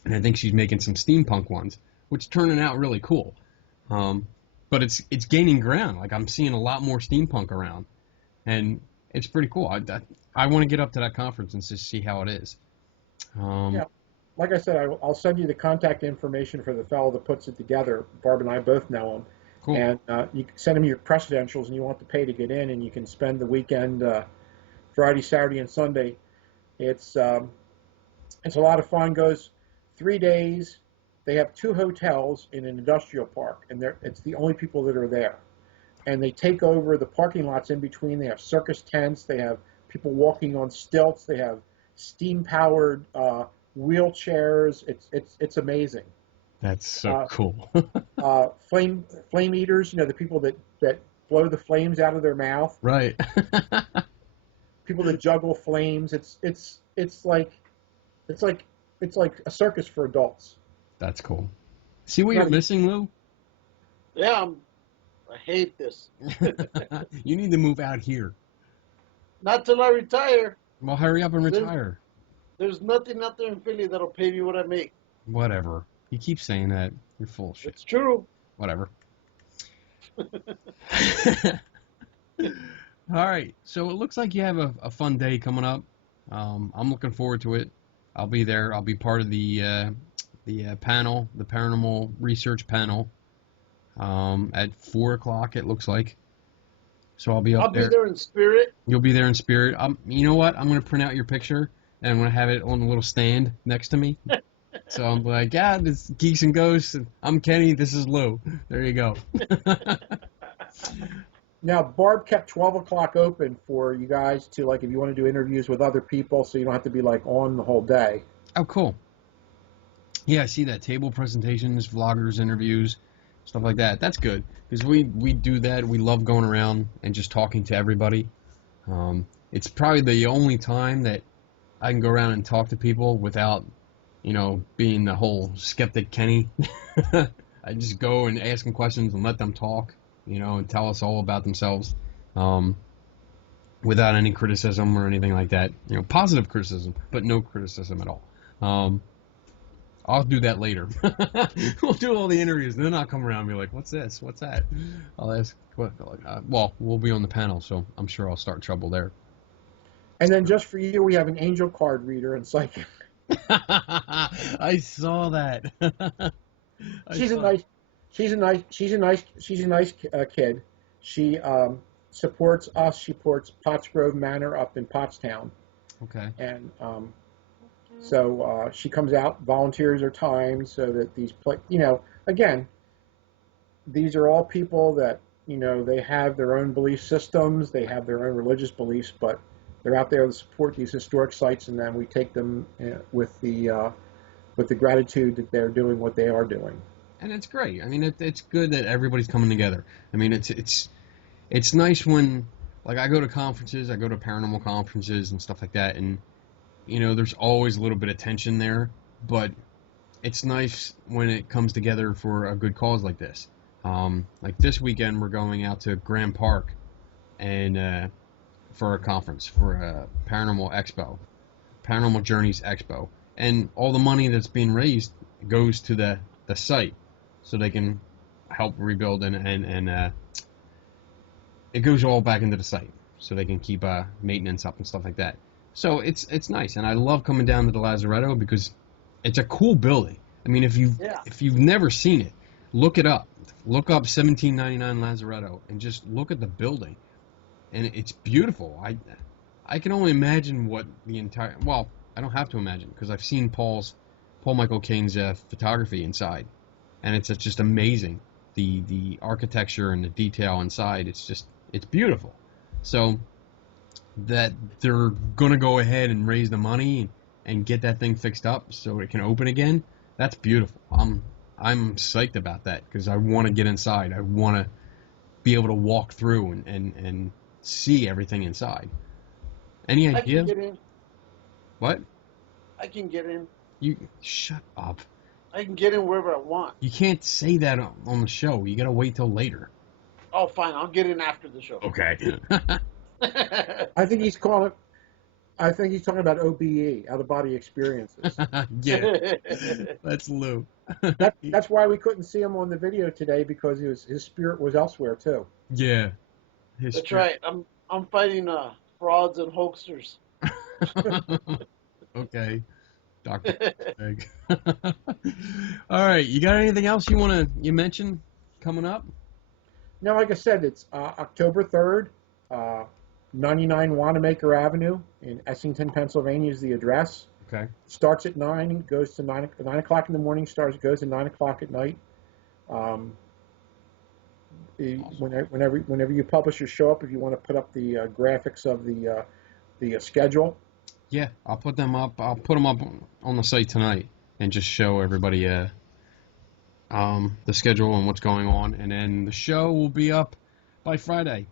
and I think she's making some steampunk ones, which is turning out really cool. But it's gaining ground. Like, I'm seeing a lot more steampunk around, and it's pretty cool. I want to get up to that conference and just see how it is. Yeah, like I said, I'll send you the contact information for the fellow that puts it together. Barb and I both know him. Cool. And you can send him your press credentials, and you want to pay to get in, and you can spend the weekend, Friday, Saturday, and Sunday. It's a lot of fun. Goes 3 days. They have 2 hotels in an industrial park, and it's the only people that are there. And they take over the parking lots in between. They have circus tents. They have people walking on stilts. They have steam-powered wheelchairs. It's amazing. That's so cool. Flame eaters, the people that blow the flames out of their mouth. Right. People that juggle flames. It's like a circus for adults. That's cool. See what you're missing, Lou? Yeah, I hate this. You need to move out here. Not till I retire. Well, hurry up and retire. There's nothing out there in Philly that'll pay me what I make. Whatever. You keep saying that. You're full of shit. It's true. Whatever. All right. So it looks like you have a fun day coming up. I'm looking forward to it. I'll be there. I'll be part of the panel, the paranormal research panel, at 4 o'clock. It looks like. So I'll be up there. I'll be there in spirit. You'll be there in spirit. You know what? I'm going to print out your picture, and I'm going to have it on a little stand next to me. So I'm like, yeah, this is Geeks and Ghosts. And I'm Kenny. This is Lou. There you go. Now, Barb kept 12 o'clock open for you guys to, like, if you want to do interviews with other people, so you don't have to be, like, on the whole day. Oh, cool. Yeah, I see that. Table presentations, vloggers, interviews, stuff like that. That's good, because we do that. We love going around and just talking to everybody. It's probably the only time that I can go around and talk to people without, being the whole skeptic Kenny. I just go and ask them questions and let them talk, and tell us all about themselves, without any criticism or anything like that. Positive criticism, but no criticism at all. I'll do that later. We'll do all the interviews, and then I'll come around and be like, what's this? What's that? I'll ask, well, we'll be on the panel, so I'm sure I'll start trouble there. And then just for you, we have an angel card reader and psychic. I saw that. She's a nice kid. She supports us. She supports Pottsgrove Manor up in Pottstown. Okay. And so she comes out, volunteers her time so that again, these are all people that, they have their own belief systems, they have their own religious beliefs, but they're out there to support these historic sites, and then we take them with the gratitude that they're doing what they are doing. And it's great. I mean, it's good that everybody's coming together. I mean, it's nice when, like, I go to conferences, I go to paranormal conferences and stuff like that, and there's always a little bit of tension there, but it's nice when it comes together for a good cause like this. Like this weekend, we're going out to Grand Park and for a conference, for a Paranormal Expo, Paranormal Journeys Expo. And all the money that's being raised goes to the site so they can help rebuild and it goes all back into the site so they can keep maintenance up and stuff like that. So it's nice, and I love coming down to the Lazaretto because it's a cool building. I mean, if you've never seen it, look it up. Look up 1799 Lazaretto and just look at the building, and it's beautiful. I can only imagine what the entire I don't have to imagine because I've seen Paul Michael Cain's photography inside, and it's just amazing. The architecture and the detail inside. It's beautiful. So that they're going to go ahead and raise the money and get that thing fixed up so it can open again, that's beautiful. I'm psyched about that because I want to get inside. I want to be able to walk through and see everything inside. Any I idea? can get in. What? I can get in. You shut up. I can get in wherever I want. You can't say that on the show. You gotta wait till later. Oh, fine. I'll get in after the show. Okay. I think he's calling. I think he's talking about OBE, out of body experiences. Yeah, that's Lou. That's why we couldn't see him on the video today, because his spirit was elsewhere too. Yeah. That's right. I'm fighting frauds and hoaxers. Okay. Dr. Egg. All right, you got anything else you mention coming up? No, like I said, it's October 3rd, 99 Wanamaker Avenue in Essington, Pennsylvania is the address. Okay. Starts at 9, goes to 9 o'clock in the morning, goes to 9 o'clock at night. Awesome. Whenever you publish your show up, if you want to put up the graphics of the schedule. Yeah, I'll put them up. I'll put them up on the site tonight and just show everybody the schedule and what's going on. And then the show will be up by Friday.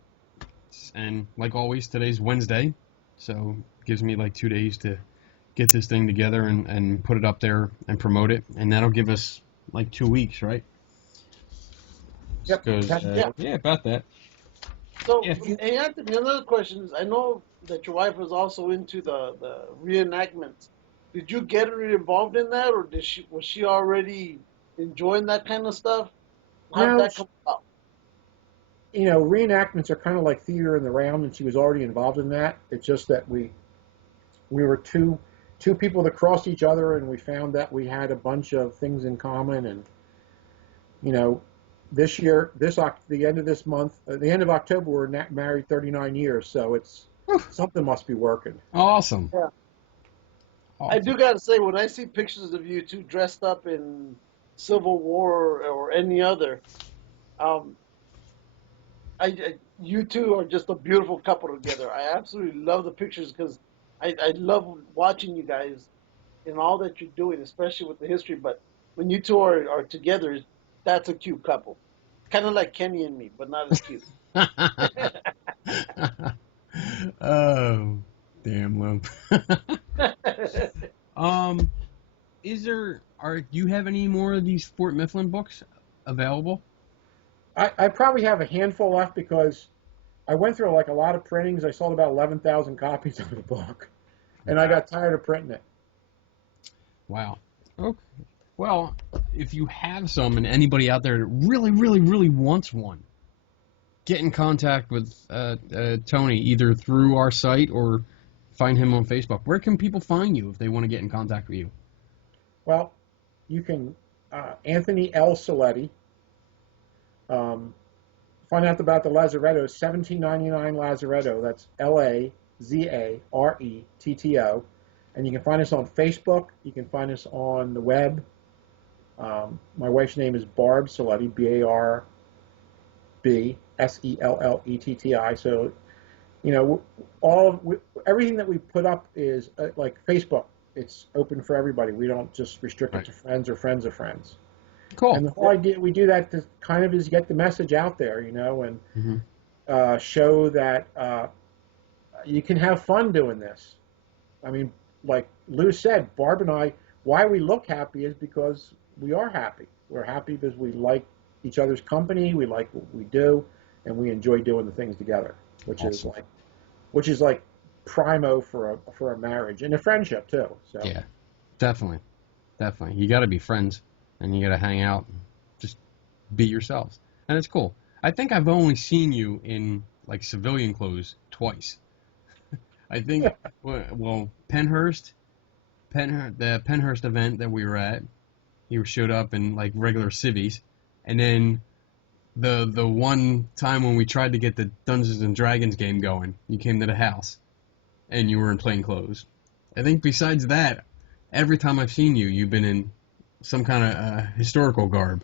And like always, today's Wednesday, so it gives me like 2 days to get this thing together and put it up there and promote it. And that'll give us like 2 weeks, right? Yep. Yeah, about that. So, Yeah. hey, Anthony, another question is, I know that your wife was also into the reenactments. Did you get her involved in that, or was she already enjoying that kind of stuff? How did that come about? You know, reenactments are kind of like theater in the round, and she was already involved in that. It's just that we were two people that crossed each other, and we found that we had a bunch of things in common. And you know, this year, the end of this month, the end of October, we're married 39 years, so it's something must be working. Awesome. Yeah. Awesome. I do gotta say, when I see pictures of you two dressed up in Civil War or any other, you two are just a beautiful couple together. I absolutely love the pictures because I love watching you guys in all that you're doing, especially with the history. But when you two are together, that's a cute couple. Kind of like Kenny and me, but not as cute. Oh, damn, Lou. Do you have any more of these Fort Mifflin books available? I probably have a handful left because I went through like a lot of printings. I sold about 11,000 copies of the book, and I got tired of printing it. Wow. Okay. Well, if you have some and anybody out there that really, really, really wants one, get in contact with Tony either through our site or find him on Facebook. Where can people find you if they want to get in contact with you? Well, you can Anthony L. Selletti. Find out about the Lazaretto, 1799 Lazaretto. That's Lazaretto. And you can find us on Facebook. You can find us on the web. My wife's name is Barb Selletti, BARB, So, you know, everything that we put up is like Facebook. It's open for everybody. We don't just restrict it to friends or friends of friends. Cool. And the whole idea we do that to kind of is get the message out there, you know, and show that you can have fun doing this. I mean, like Lou said, Barb and I, why we look happy is because we are happy. We're happy because we like each other's company, we like what we do, and we enjoy doing the things together, which is like primo for a marriage and a friendship too. So yeah, definitely. You got to be friends. And you gotta hang out, and just be yourselves, and it's cool. I think I've only seen you in like civilian clothes twice. I think, well, the Penhurst event that we were at, you showed up in like regular civvies, and then the one time when we tried to get the Dungeons and Dragons game going, you came to the house, and you were in plain clothes. I think besides that, every time I've seen you, you've been in some kind of historical garb.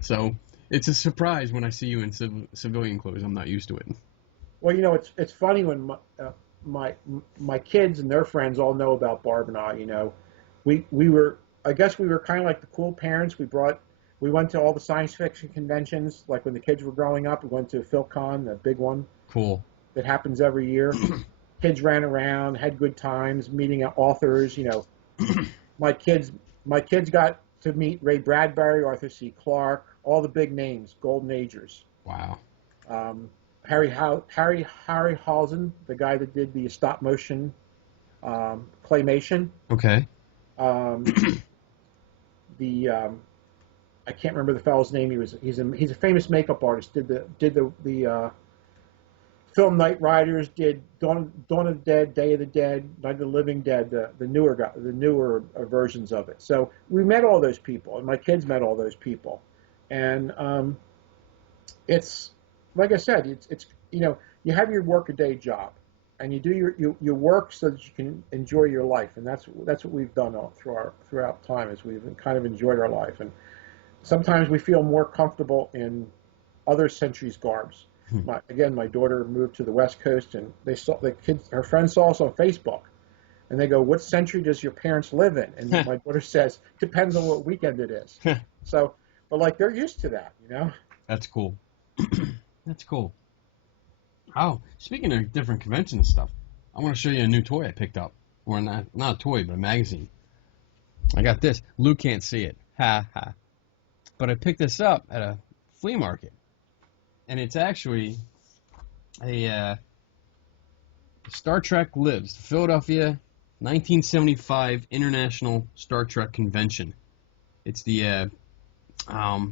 So it's a surprise when I see you in civilian clothes. I'm not used to it. Well, you know, it's funny when my kids and their friends all know about Barb and I. You know, we were, I guess we were kind of like the cool parents. We went to all the science fiction conventions. Like when the kids were growing up, we went to PhilCon, the big one. Cool. That happens every year. Kids ran around, had good times, meeting authors. You know, my kids got to meet Ray Bradbury, Arthur C. Clarke, all the big names, golden agers. Wow. Harry Halzen, the guy that did the stop motion claymation. Okay. I can't remember the fellow's name. He's a famous makeup artist. Did the film Night Riders, did Dawn of the Dead, Day of the Dead, Night of the Living Dead, the newer versions of it. So we met all those people, and my kids met all those people, and it's like I said, it's you know, you have your work-a-day job, and you do your work so that you can enjoy your life, and that's what we've done throughout time, is we've kind of enjoyed our life, and sometimes we feel more comfortable in other centuries' garbs. My daughter moved to the West Coast, and her friends saw us on Facebook, and they go, "What century does your parents live in?" And my daughter says, "Depends on what weekend it is." So, but like they're used to that, you know. That's cool. That's cool. Oh, speaking of different convention stuff, I want to show you a new toy I picked up, or not a toy, but a magazine. I got this. Lou can't see it. Ha ha. But I picked this up at a flea market. And it's actually a Star Trek Lives, Philadelphia 1975 International Star Trek Convention. It's the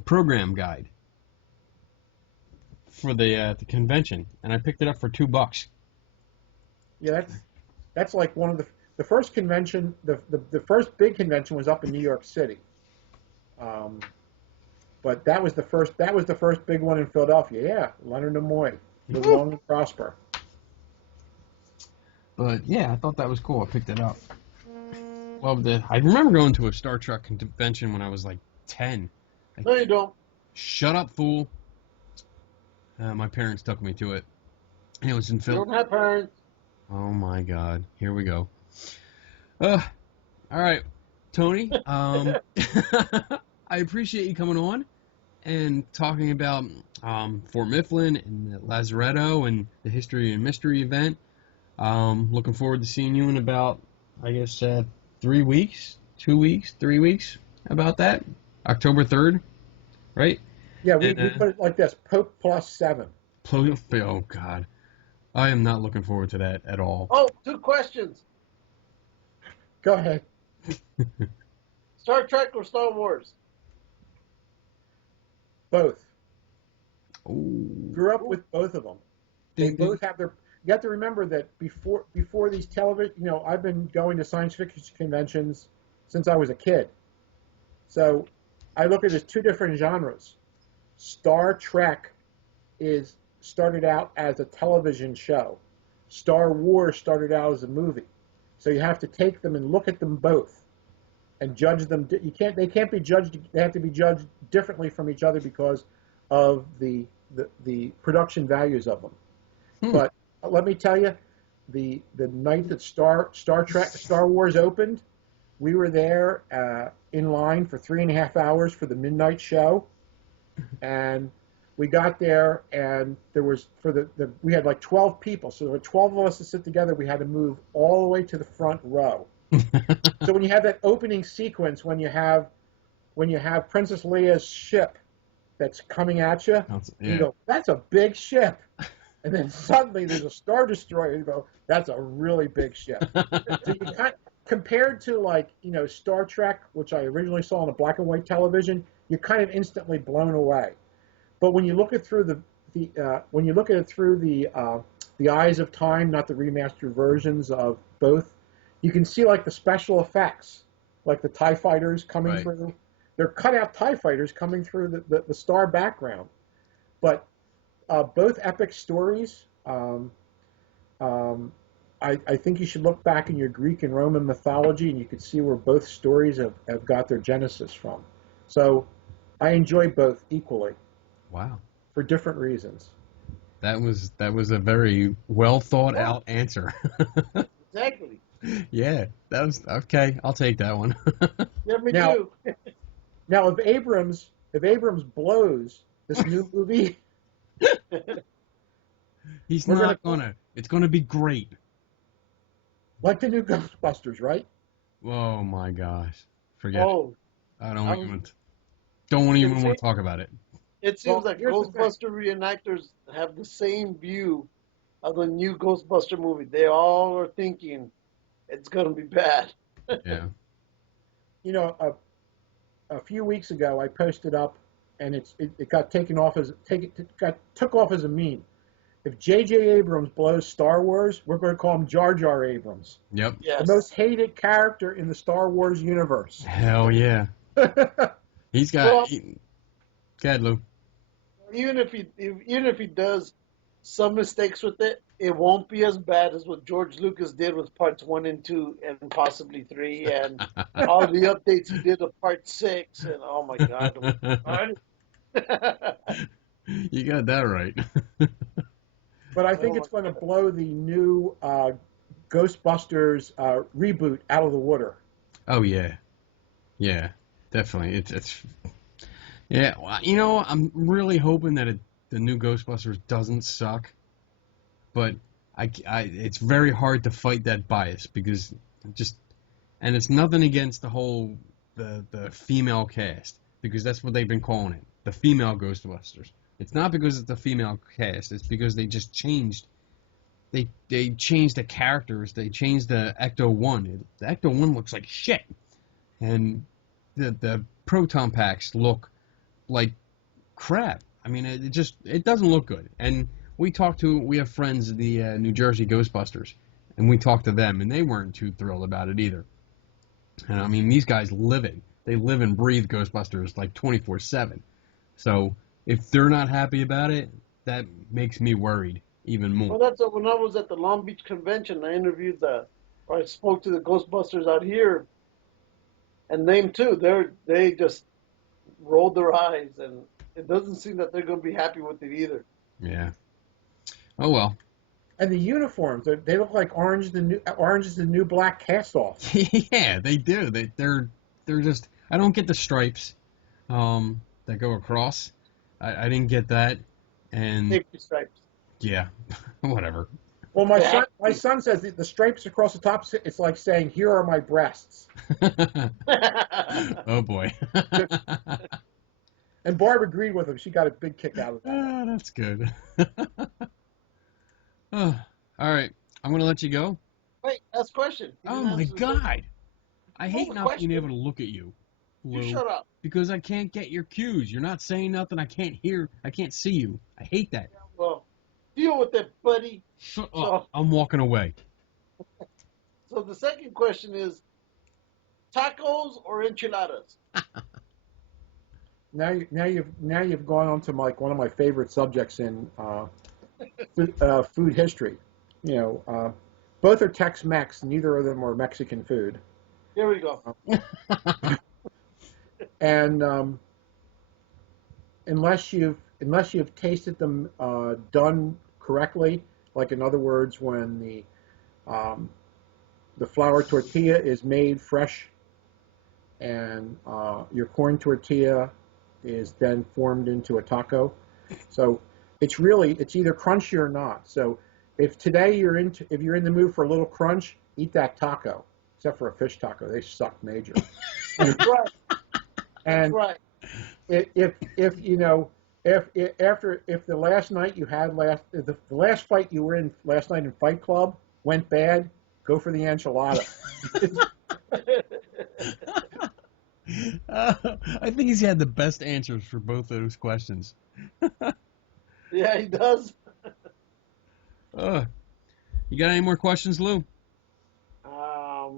program guide for the convention, and I picked it up for $2. Yeah, that's like one of the first convention. The first big convention was up in New York City. But that was the first big one in Philadelphia. Yeah, Leonard Nimoy. Live long and prosper. But yeah, I thought that was cool. I picked it up. Loved it. I remember going to a Star Trek convention when I was like 10. No, you don't. Shut up, fool. My parents took me to it. And it was in You Philly. don't have parents. Oh my God. Here we go. All right, Tony. I appreciate you coming on and talking about Fort Mifflin and the Lazaretto and the History and Mystery event. Looking forward to seeing you in about, I guess, 3 weeks, 2 weeks, 3 weeks, about that. October 3rd, right? Yeah, we put it like this, Pope plus 7. Oh, God. I am not looking forward to that at all. Oh, 2 questions. Go ahead. Star Trek or Star Wars? Both. Ooh. Grew up with both of them. They both have their... You have to remember that before these television... You know, I've been going to science fiction conventions since I was a kid. So I look at it as 2 different genres. Star Trek started out as a television show. Star Wars started out as a movie. So you have to take them and look at them both and judge them. They can't be judged. They have to be judged differently from each other because of the production values of them. But let me tell you, the night that Star Wars opened, we were there in line for 3.5 hours for the midnight show, and we got there, and there was we had like 12 people, so there were 12 of us to sit together. We had to move all the way to the front row. So when you have that opening sequence, when you have Princess Leia's ship that's coming at you, you go, "That's a big ship," and then suddenly there's a Star Destroyer. You go, "That's a really big ship." So you compared to, like, you know, Star Trek, which I originally saw on a black and white television, you're kind of instantly blown away. But when you look at it through the eyes of time, not the remastered versions of both, you can see like the special effects, like the TIE fighters coming through. They're cut out TIE fighters coming through the star background. But both epic stories. I think you should look back in your Greek and Roman mythology, and you could see where both stories have got their genesis from. So I enjoy both equally. Wow. For different reasons. That was a very well thought out answer. Exactly. Yeah, that was okay. I'll take that one. Yeah, me Now, too. now if Abrams blows this new movie, He's we're not gonna. It's gonna be great. like the new Ghostbusters, right? Oh my gosh, forget it. Oh, I I'm, don't it even want seems to talk about it. it seems Well, like here's the thing. Ghostbuster reenactors have the same view of the new Ghostbuster movie. They all are thinking it's gonna be bad. Yeah. You know, a few weeks ago, I posted up, and it got taken off as took off as a meme. If J.J. Abrams blows Star Wars, we're going to call him Jar Jar Abrams, Yep. the Yes. most hated character in the Star Wars universe. Hell yeah. He's got. Well, Go ahead, Lou. even if he does some mistakes with it, it won't be as bad as what George Lucas did with parts 1 and 2 and possibly 3 and all the updates he did of part 6 and oh my god. You got that right. But I think it's going to blow the new Ghostbusters reboot out of the water. Oh yeah, yeah, definitely. It's yeah. Well, you know, I'm really hoping that the new Ghostbusters doesn't suck, but it's very hard to fight that bias because and it's nothing against the female cast because that's what they've been calling it, the female Ghostbusters. It's not because it's the female cast. It's because they just changed. They changed the characters. They changed the Ecto-1. The Ecto-1 looks like shit, and the proton packs look like crap. I mean, it doesn't look good. And we have friends, the New Jersey Ghostbusters, and we talked to them, and they weren't too thrilled about it either. And I mean, these guys they live and breathe Ghostbusters like 24/7. So if they're not happy about it, that makes me worried even more. Well, when I was at the Long Beach convention, I spoke to the Ghostbusters out here, and them too. They just rolled their eyes, and it doesn't seem that they're going to be happy with it either. Yeah. Oh well. And the uniforms, they look like Orange is the New Black cast-off. Yeah, they do. They're just. I don't get the stripes that go across. I didn't get that, and Safety stripes. yeah, whatever. Well, my son says the stripes across the top, it's like saying, "Here are my breasts." Oh boy. And Barb agreed with him. She got a big kick out of that. Oh, that's good. Oh, all right, I'm gonna let you go. Wait, ask a question. Oh my God, I hate the not question. being able to look at you, Lou, You shut up. because I can't get your cues. You're not saying nothing. I can't see you. I hate that. Well, deal with it, buddy. Shut up. I'm walking away. So the second question is, tacos or enchiladas? Now you've gone on to one of my favorite subjects in food history. You know, both are Tex-Mex. Neither of them are Mexican food. Here we go. And unless you've tasted them done correctly, like in other words, when the flour tortilla is made fresh, and your corn tortilla is then formed into a taco. So it's either crunchy or not. So if today you're in the mood for a little crunch, eat that taco. Except for a fish taco, they suck major. Right. And Right. if the last night you had the last fight you were in last night in Fight Club went bad, go for the enchilada. I think he's had the best answers for both of those questions. Yeah, he does. You got any more questions, Lou? Hurry.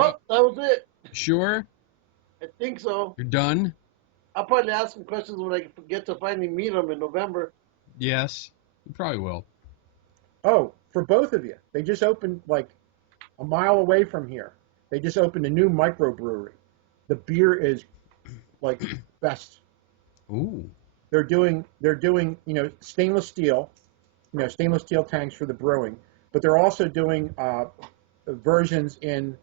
Nope, that was it. Sure? I think so. You're done? I'll probably ask some questions when I get to finally meet them in November. Yes. You probably will. Oh, for both of you, they just opened like a mile away from here. They just opened a new microbrewery. The beer is like best. Ooh. they're doing stainless steel, stainless steel tanks for the brewing, but they're also doing versions in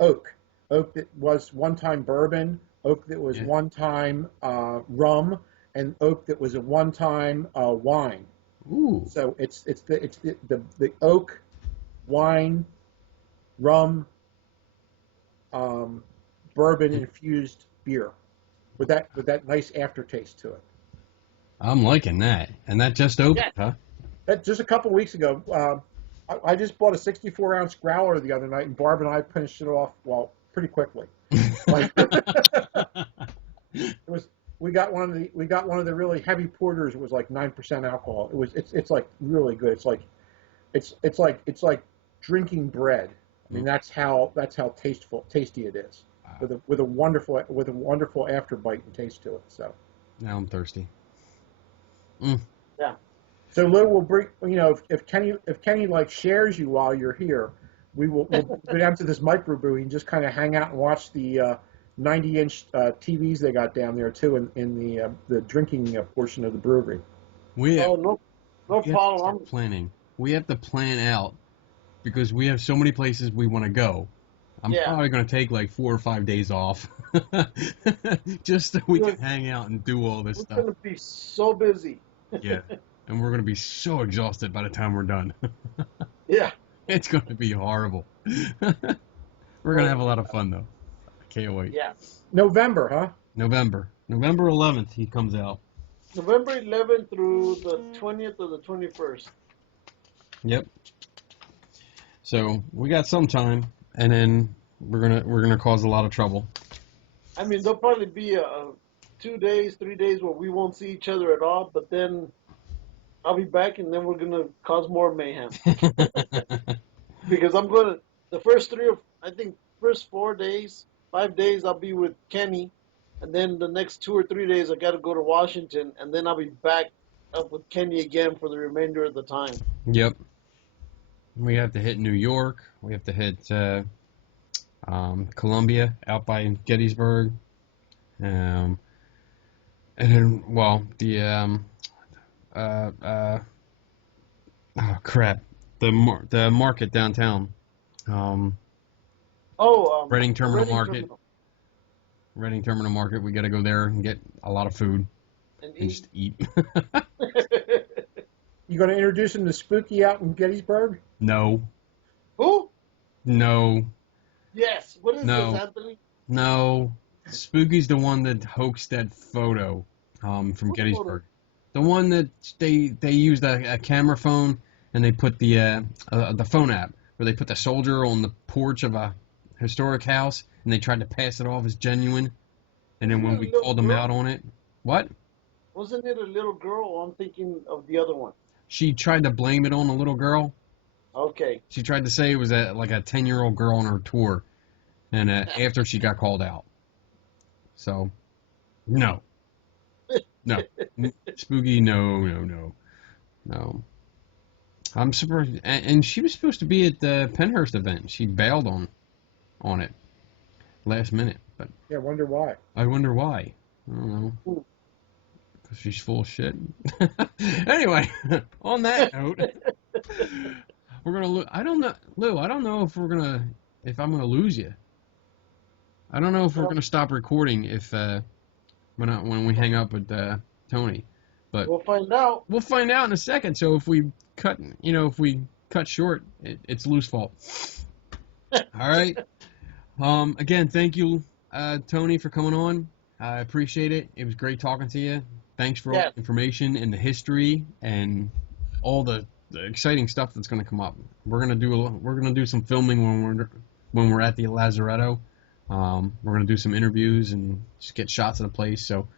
oak that was one time bourbon, oak that was one time rum, and oak that was a one time wine. Ooh. So it's the oak, wine, rum, bourbon infused beer with that nice aftertaste to it. I'm liking that. And that just opened, huh? That just a couple weeks ago. I just bought a 64-ounce growler the other night, and Barb and I finished it off pretty quickly. We got one of the really heavy porters. It was like 9% alcohol. It's like really good. It's like drinking bread. I mean, that's how tasty it is. Wow. With a wonderful afterbite and taste to it. So now I'm thirsty. Yeah. So Lou will bring, if Kenny like shares you while you're here, we'll go down to this microbrewery and just kind of hang out and watch the 90-inch TVs they got down there too in the drinking portion of the brewery. No problem. Planning. We have to plan out because we have so many places we want to go. I'm probably going to take like 4 or 5 days off just so we can hang out and do all this stuff. We're going to be so busy. Yeah, and we're going to be so exhausted by the time we're done. Yeah. It's going to be horrible. We're going to have a lot of fun, though. I can't wait. Yeah. November, huh? November 11th, he comes out. November 11th through the 20th or the 21st. Yep. So we got some time, and then we're gonna cause a lot of trouble. I mean, there'll probably be 2 days, 3 days where we won't see each other at all, but then I'll be back, and then we're gonna cause more mayhem. Because the first 4 days, 5 days, I'll be with Kenny, and then the next 2 or 3 days I got to go to Washington, and then I'll be back up with Kenny again for the remainder of the time. Yep. We have to hit New York. We have to hit Columbia out by Gettysburg. And then, the market downtown. Reading Terminal Market. Reading Terminal Market. We got to go there and get a lot of food and just eat. You going to introduce him to Spooky out in Gettysburg? No. Who? No. Yes. What is this, Anthony? No. Spooky's the one that hoaxed that photo from Gettysburg. The one that they used a camera phone and they put the phone app where they put the soldier on the porch of a historic house and they tried to pass it off as genuine. And then when we called them out on it, what? Wasn't it a little girl? I'm thinking of the other one. She tried to blame it on a little girl. Okay. She tried to say it was like a 10-year-old girl on her tour, and after she got called out. So, no. Spooky, no. I'm surprised. And she was supposed to be at the Penhurst event. She bailed on it last minute. But yeah, I wonder why. I don't know. Because she's full of shit. Anyway, on that note, we're gonna. I don't know, Lou. I don't know if I'm gonna lose you. I don't know if we're gonna stop recording when we hang up with Tony. But we'll find out. We'll find out in a second. So if we cut short, it's Lou's fault. All right. Again, thank you, Tony, for coming on. I appreciate it. It was great talking to you. Thanks for all the information and the history and all the exciting stuff that's going to come up. We're gonna do some filming when we're at the Lazaretto. We're gonna do some interviews and just get shots of the place, so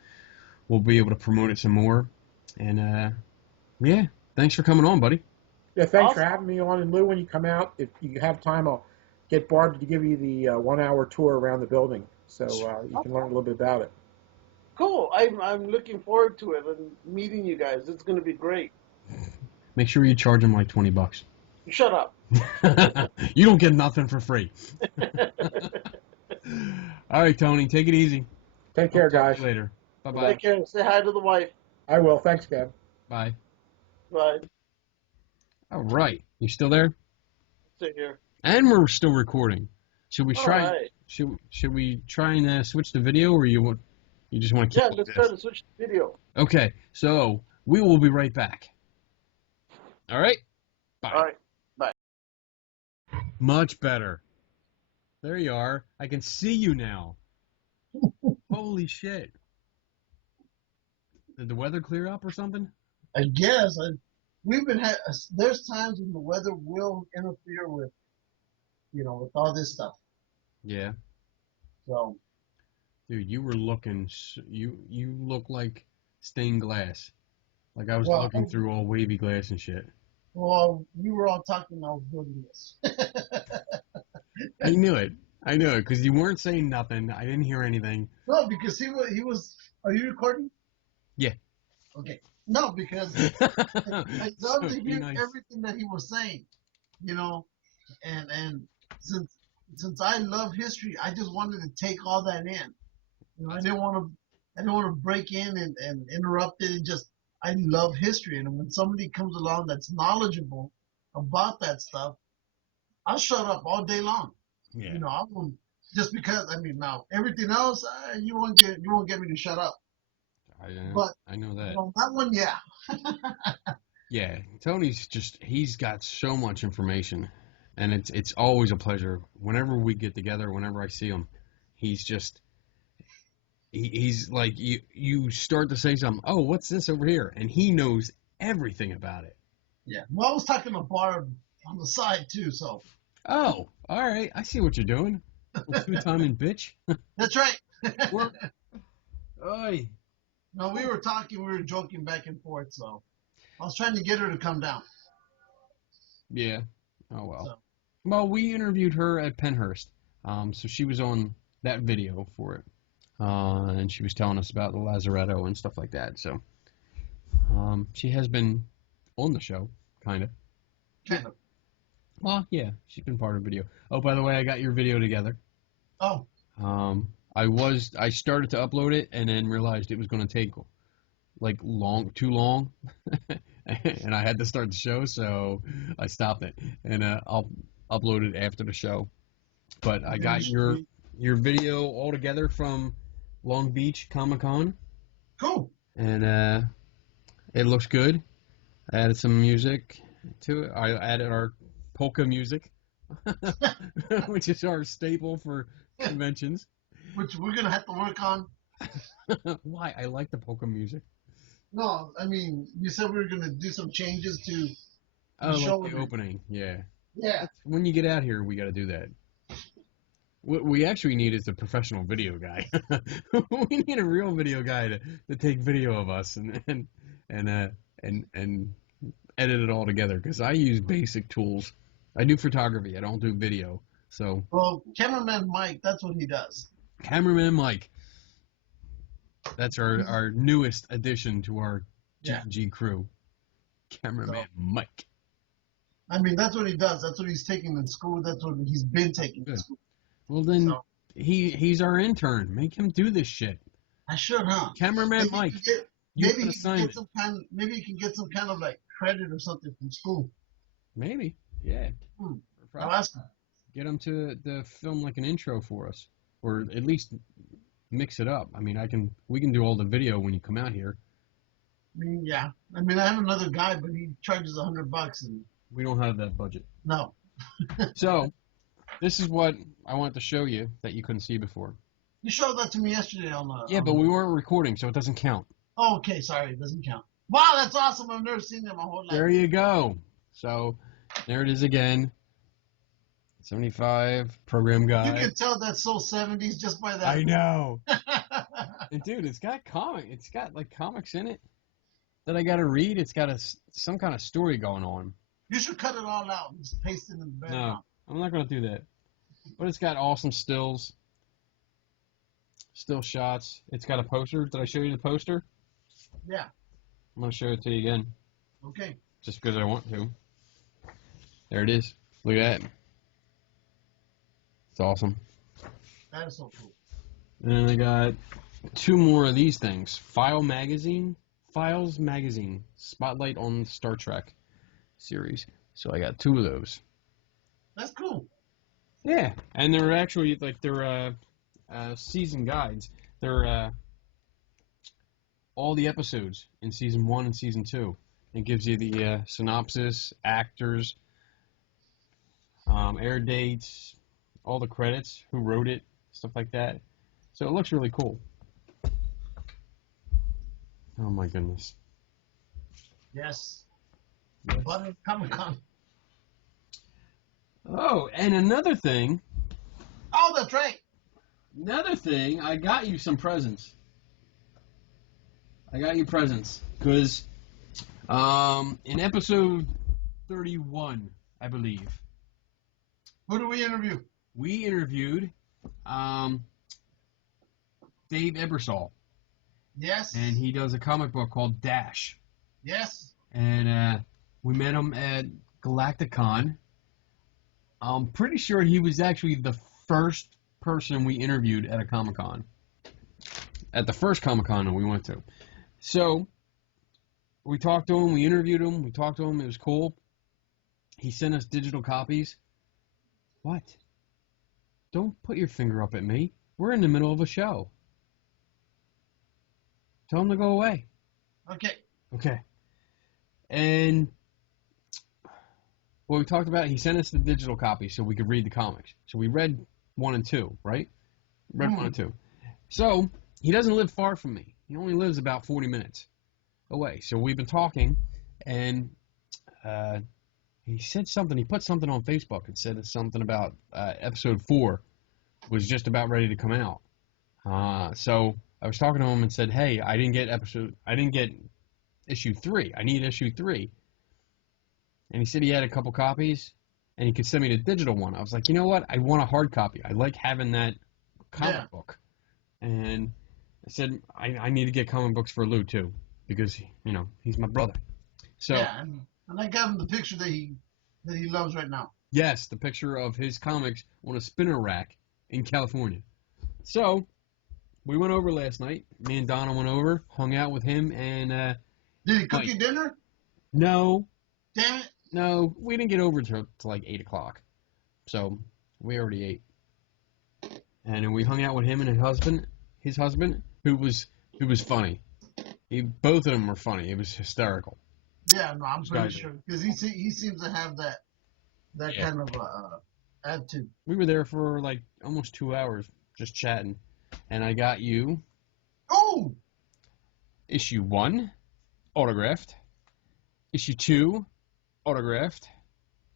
we'll be able to promote it some more. And thanks for coming on, buddy. Yeah, thanks for having me on. And Lou, when you come out, if you have time, I'll get Barb to give you the 1-hour tour around the building, so you can learn a little bit about it. Cool. I'm looking forward to it and meeting you guys. It's going to be great. Make sure you charge them like $20. Shut up. You don't get nothing for free. All right, Tony. Take it easy. Take care, guys. Later. Bye-bye. Take care. Say hi to the wife. I will. Thanks, Gab. Bye. Right. All right. You still there? Sit here. And we're still recording. Should we All try? right. Should we try and switch the video, or you just want to keep Yeah, like let's this? try to switch the video. Okay. So we will be right back. All right. Bye. All right. Bye. Much better. There you are. I can see you now. Holy shit. Did the weather clear up or something? I guess we've been there's times when the weather will interfere with, with all this stuff. Yeah. So, Dude, you were looking. You look like stained glass. Like I was Well, looking through all wavy glass and shit. well, you were all talking. I was doing this. I knew it. Because you weren't saying nothing. I didn't hear anything. No, because he was. Are you recording? Yeah. Okay. No, because I love to Be hear nice. everything that he was saying. And since I love history, I just wanted to take all that in. I didn't want to break in and interrupt it. I love history, and when somebody comes along that's knowledgeable about that stuff, I'll shut up all day long. Yeah. I won't, just because. Now everything else, you won't get me to shut up. But I know that. That one, yeah. Yeah. Tony's he's got so much information, and it's always a pleasure. Whenever we get together, whenever I see him, he's like, you start to say something, oh, what's this over here? And he knows everything about it. Yeah. Well, I was talking to Barb on the side too, so. Oh, all right. I see what you're doing. Two-timing bitch. That's right. Oy. No, we were joking back and forth, so I was trying to get her to come down. Yeah. Oh, well. So. Well, we interviewed her at Penhurst. So she was on that video for it. And she was telling us about the Lazaretto and stuff like that. So she has been on the show, kind of. Kind of. Well, yeah, she's been part of the video. Oh, by the way, I got your video together. Oh. I started to upload it and then realized it was going to take like too long, and I had to start the show, so I stopped it, and I'll upload it after the show. But I got your video all together from Long Beach Comic-Con. Cool. And it looks good. I added some music to it. I added our polka music, which is our staple for conventions. Which we're going to have to work on. Why? I like the polka music. No, you said we were going to do some changes to Oh, show. like the opening, yeah. Yeah. When you get out here, we got to do that. What we actually need is a professional video guy. We need a real video guy to take video of us and edit it all together. Because I use basic tools. I do photography. I don't do video. So. Well, cameraman Mike, that's what he does. Cameraman Mike. That's our newest addition to our G crew. Cameraman Mike. That's what he does. That's what he's taking in school. That's what he's been taking in school. Well, then he's our intern. Make him do this shit. I should, huh? Cameraman Mike. Maybe he can get some kind of like credit or something from school. Maybe, yeah. I'll ask him. Get him to film like an intro for us, or at least mix it up. We can do all the video when you come out here. Yeah. I have another guy, but he charges $100, and we don't have that budget. No. So, this is what I wanted to show you that you couldn't see before. You showed that to me yesterday on the. Yeah, but we weren't recording, so it doesn't count. Oh, okay, sorry, it doesn't count. Wow, that's awesome! I've never seen that my whole life. There you go. So, there it is again. 75 program guide. You can tell that's so 70s just by that. I know. And dude, it's got like comics in it that I got to read. It's got some kind of story going on. You should cut it all out and just paste it in the background. No, I'm not going to do that. But it's got awesome still shots. It's got a poster. Did I show you the poster? Yeah. I'm going to show it to you again. Okay. Just because I want to. There it is. Look at that. It's awesome. That is so cool. And then I got 2 more of these things. File X-Files magazine, Spotlight on Star Trek series. So I got 2 of those. That's cool. Yeah, and they're actually like they're season guides. They're all the episodes in season 1 and season 2. It gives you the synopsis, actors, air dates, all the credits, who wrote it, stuff like that. So it looks really cool. Oh my goodness. Yes. Yes. But Comic-Con. Oh, and another thing, Oh, that's right. I got you some presents. I got you presents because in episode 31, I believe, Who do we interview? we interviewed Dave Ebersole, Yes. and he does a comic book called Dash, Yes. and we met him at Galacticon. I'm pretty sure he was actually the first person we interviewed at a Comic-Con. At the first Comic-Con that we went to. So, we talked to him, we interviewed him, we talked to him, it was cool. He sent us digital copies. What? Don't put your finger up at me. We're in the middle of a show. Tell him to go away. Okay. Okay. And what we talked about, he sent us the digital copy so we could read the comics. So we read 1 and 2, right? Read 1 and 2. So he doesn't live far from me. He only lives about 40 minutes away. So we've been talking, and he said something. He put something on Facebook and said something about episode 4 was just about ready to come out. So I was talking to him and said, hey, I didn't get issue 3. I need issue 3. And he said he had a couple copies, and he could send me the digital one. I was like, you know what? I want a hard copy. I like having that comic book. And I said, I need to get comic books for Lou, too, because, you know, he's my brother. So Yeah, and I got him the picture that he loves right now. yes, the picture of his comics on a spinner rack in California. So we went over last night. Me and Donna went over, hung out with him, and Did he cook you dinner? no, Damn it. no, we didn't get over to like 8 o'clock. So we already ate. And then we hung out with him and his husband, who was funny. Both of them were funny. It was hysterical. Yeah, no, I'm pretty sure because he seems to have that kind of attitude. We were there for like almost 2 hours just chatting, and I got you issue 1 autographed, issue 2 autographed,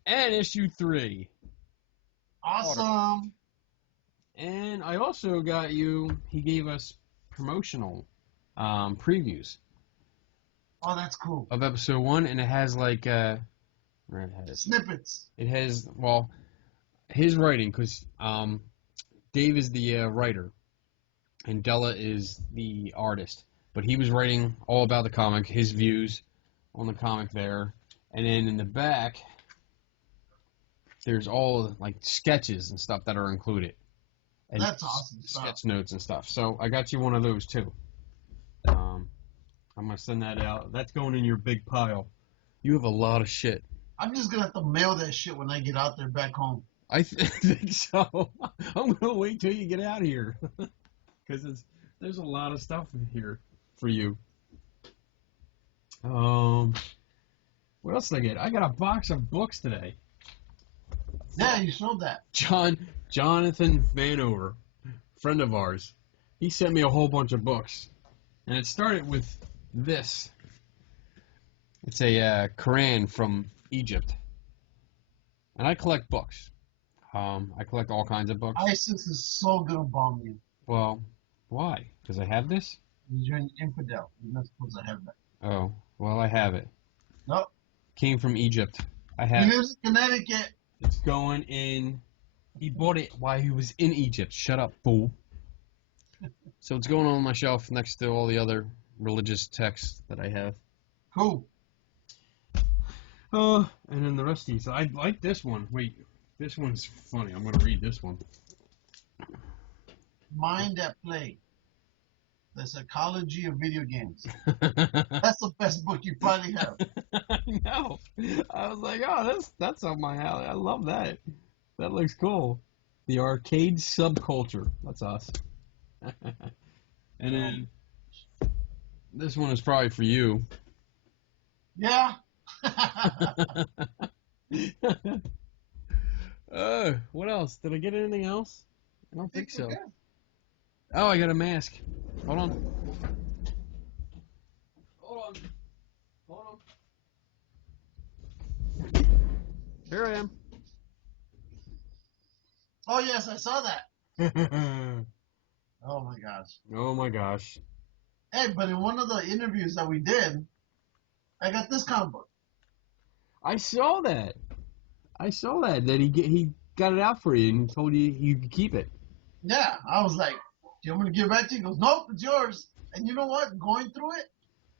and issue 3. Awesome. And I also got you. He gave us promotional previews. Oh, that's cool. Of episode 1, and it has like Snippets. It has his writing, because Dave is the writer, and Della is the artist. But he was writing all about the comic, his views on the comic there, and then in the back, there's all like sketches and stuff that are included. And that's awesome stuff. Sketch notes and stuff. So I got you one of those too. I'm gonna send that out. That's going in your big pile. You have a lot of shit. I'm just gonna have to mail that shit when I get out there back home. I think so. I'm gonna wait till you get out of here, because there's a lot of stuff in here for you. What else did I get? I got a box of books today. Yeah, you showed that. Jonathan Vanover, friend of ours, he sent me a whole bunch of books, and it started with this. It's a Quran from Egypt, and I collect books. I collect all kinds of books. ISIS is so gonna bomb you. Well, why? Because I have this? You're an infidel. You're not supposed to have that. Oh, well, I have it. Nope. Came from Egypt. I He have it. lives in Connecticut. It's going in. He bought it while he was in Egypt. Shut up, fool. So it's going on my shelf next to all the other religious texts that I have. Cool. And then the rest of these. I like this one. Wait, this one's funny. I'm going to read this one. Mind at play. The Psychology of Video Games. That's the best book you probably have. I know. I was like, oh, that's up my alley. I love that. That looks cool. The arcade subculture. That's us. And then this one is probably for you. Yeah. What else? Did I get anything else? I don't think so. Okay. Oh, I got a mask. Hold on. Hold on. Here I am. Oh, yes, I saw that. Oh, my gosh. Oh my gosh. Hey, but in one of the interviews that we did, I got this comic book. I saw that. That he got it out for you and told you could keep it. Yeah, I was like, do you want me to give it back to you? He goes, nope, it's yours. And you know what? Going through it,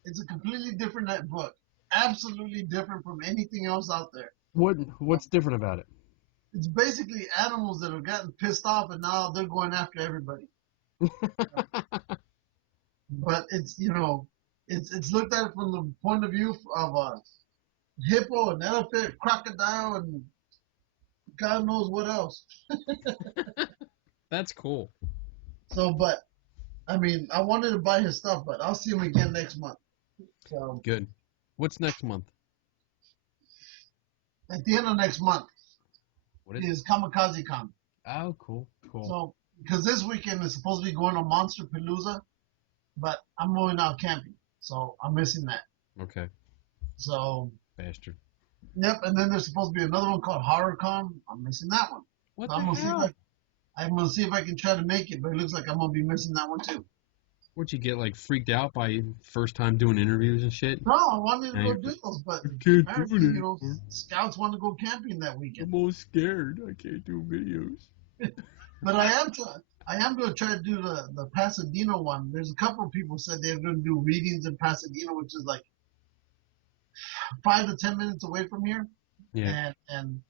it's a completely different book. Absolutely different from anything else out there. What's different about it? It's basically animals that have gotten pissed off and now they're going after everybody. But it's, it's looked at from the point of view of a hippo, an elephant, crocodile, and God knows what else. That's cool. So, but, I mean, I wanted to buy his stuff, but I'll see him again next month. So Good. What's next month? at the end of next month What is is Kamikaze Con. Oh, cool. So, because this weekend is supposed to be going to Monster Palooza, but I'm going out camping, so I'm missing that. Okay. So, Bastard. yep, and then there's supposed to be another one called HorrorCon. I'm missing that one. What So the hell? I'm gonna see if I can try to make it, but it looks like I'm gonna be missing that one too. Would you get like freaked out by first time doing interviews and shit? No, I wanted to Hey, go do those, but I can't do apparently, it anymore. scouts want to go camping that weekend. I'm all scared. I can't do videos. But I am going to try to do the Pasadena one. There's a couple of people said they're going to do readings in Pasadena, which is like 5 to 10 minutes away from here. Yeah. And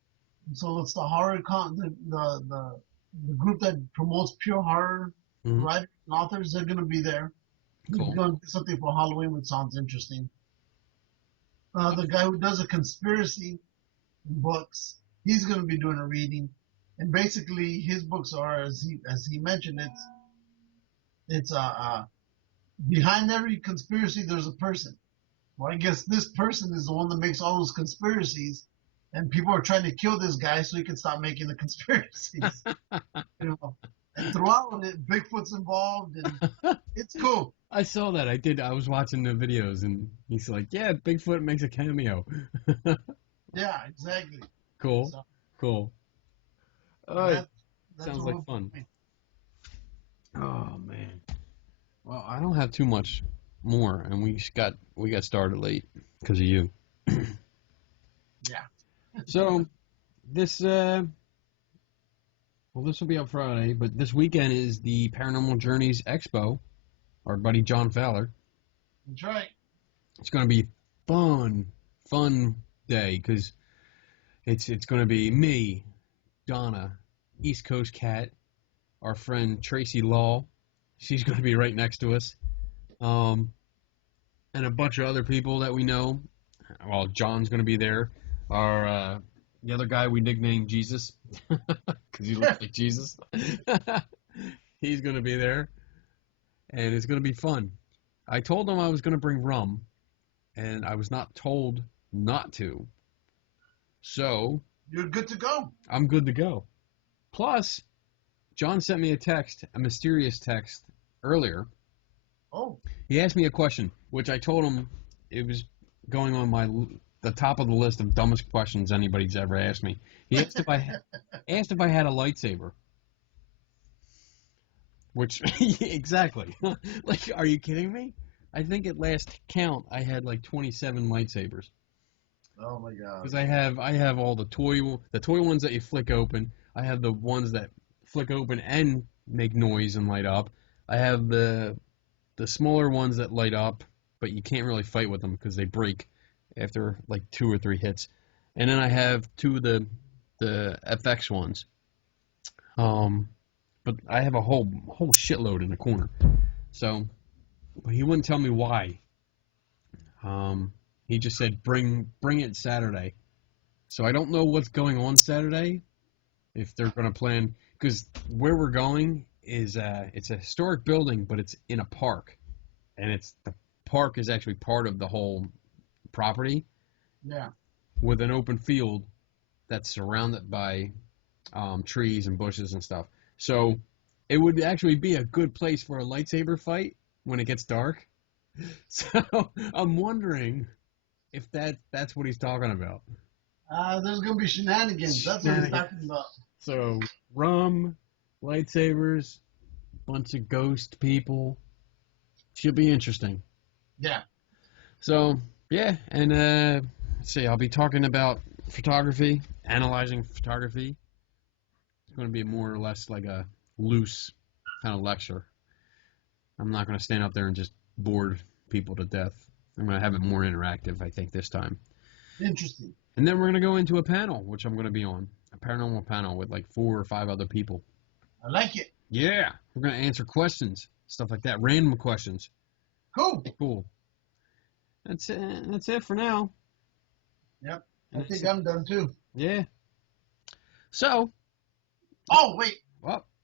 so it's the horror the group that promotes pure horror Mhm. writers and authors. They're going to be there. Cool. We're going to do something for Halloween, which sounds interesting. The guy who does a conspiracy books, he's going to be doing a reading. And basically, his books are, as he mentioned, it's behind every conspiracy there's a person. Well, I guess this person is the one that makes all those conspiracies, and people are trying to kill this guy so he can stop making the conspiracies. And throughout it, Bigfoot's involved, and it's cool. I saw that. I was watching the videos, and he's like, "Yeah, Bigfoot makes a cameo." Yeah, exactly. Cool. So, Cool. that's Sounds what like we'll fun. do. Oh man. Well, I don't have too much more, and we got started late because of you. Yeah. So this will be up Friday, but this weekend is the Paranormal Journeys Expo. Our buddy John Fowler. That's right. It's going to be fun day because it's going to be me, Donna, East Coast Cat, our friend Tracy Law. She's going to be right next to us, and a bunch of other people that we know. Well, John's going to be there. Our the other guy we nicknamed Jesus because he looks like Jesus. He's going to be there, and it's going to be fun. I told him I was going to bring rum, and I was not told not to. So You're good to go. I'm good to go. Plus, John sent me a mysterious text earlier. Oh. He asked me a question, which I told him it was going on the top of the list of dumbest questions anybody's ever asked me. He asked if I had a lightsaber. Which exactly. Like, are you kidding me? I think at last count I had like 27 lightsabers. Oh my God. Because I have all the toy ones that you flick open. I have the ones that flick open and make noise and light up. I have the smaller ones that light up, but you can't really fight with them because they break after like 2 or 3 hits. And then I have 2 of the FX ones. But I have a whole shitload in the corner. So but he wouldn't tell me why. He just said bring it Saturday. So I don't know what's going on Saturday. If they're going to plan, because where we're going is it's a historic building, but it's in a park, and the park is actually part of the whole property. Yeah. With an open field that's surrounded by trees and bushes and stuff. So it would actually be a good place for a lightsaber fight when it gets dark. So I'm wondering if that's what he's talking about. There's going to be shenanigans. That's what he's talking about. So rum, lightsabers, bunch of ghost people. Should be interesting. Yeah. So, yeah, and let's see, I'll be talking about photography, analyzing photography. It's going to be more or less like a loose kind of lecture. I'm not going to stand up there and just bore people to death. I'm going to have it more interactive, I think, this time. Interesting. And then we're going to go into a panel, which I'm going to be on. A paranormal panel with like 4 or 5 other people. I like it. Yeah. We're going to answer questions, stuff like that, random questions. Cool. That's it for now. Yep. I think I'm done too. Yeah. So. Oh, wait.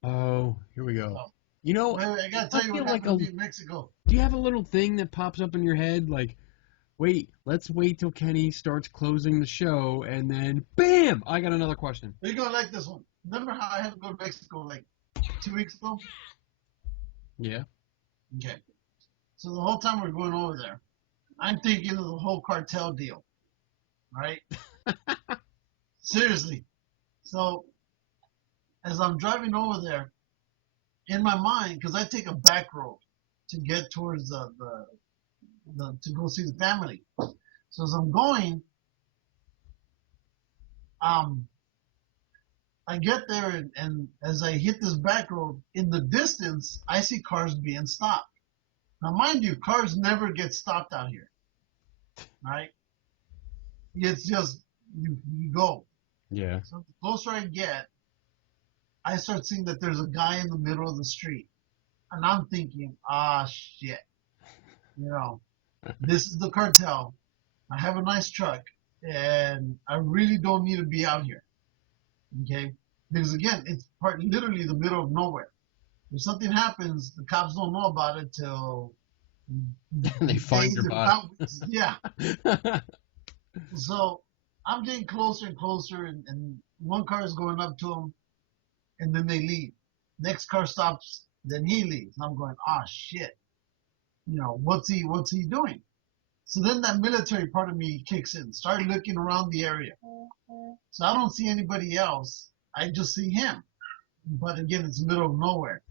Oh, here we go. Oh. You know, wait, I got to tell you what happened in Mexico. Do you have a little thing that pops up in your head like, wait, let's wait till Kenny starts closing the show, and then, bam, I got another question. You're going to like this one. Remember how I had to go to Mexico like 2 weeks ago? Yeah. Okay. So the whole time we're going over there, I'm thinking of the whole cartel deal, right? Seriously. So as I'm driving over there, in my mind, because I take a back road to get towards the to go see the family. So as I'm going, I get there, and as I hit this back road, in the distance, I see cars being stopped. Now, mind you, cars never get stopped out here, right? It's just, you go. Yeah. So the closer I get, I start seeing that there's a guy in the middle of the street. And I'm thinking, shit. You know, this is the cartel. I have a nice truck, and I really don't need to be out here. Okay? Because again, it's literally the middle of nowhere. If something happens, the cops don't know about it till they find your body. Yeah. So I'm getting closer and closer, and one car is going up to him, and then they leave. Next car stops, then he leaves. And I'm going, shit. You know, what's he doing? So then that military part of me kicks in. Start looking around the area. So I don't see anybody else. I just see him. But again, it's the middle of nowhere.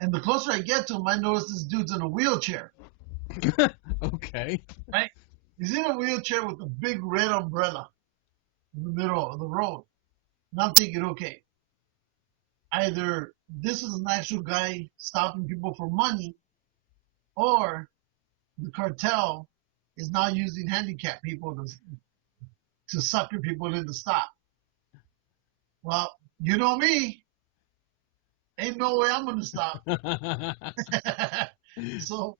And the closer I get to him, I notice this dude's in a wheelchair. Okay. Right? He's in a wheelchair with a big red umbrella in the middle of the road. And I'm thinking, okay, either this is an actual guy stopping people for money, or the cartel is now using handicapped people to sucker people into stop. Well, you know me. Ain't no way I'm going to stop. So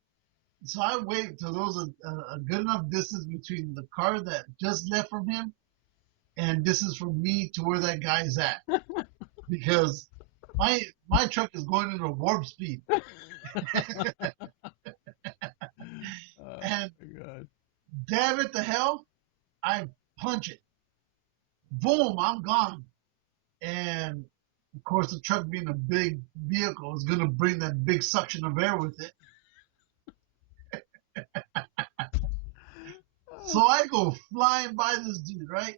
I wait till there was a good enough distance between the car that just left from him and distance from me to where that guy's at. Because my truck is going into warp speed. And damn it to hell, I punch it. Boom, I'm gone. And of course, the truck being a big vehicle is going to bring that big suction of air with it. So I go flying by this dude, right?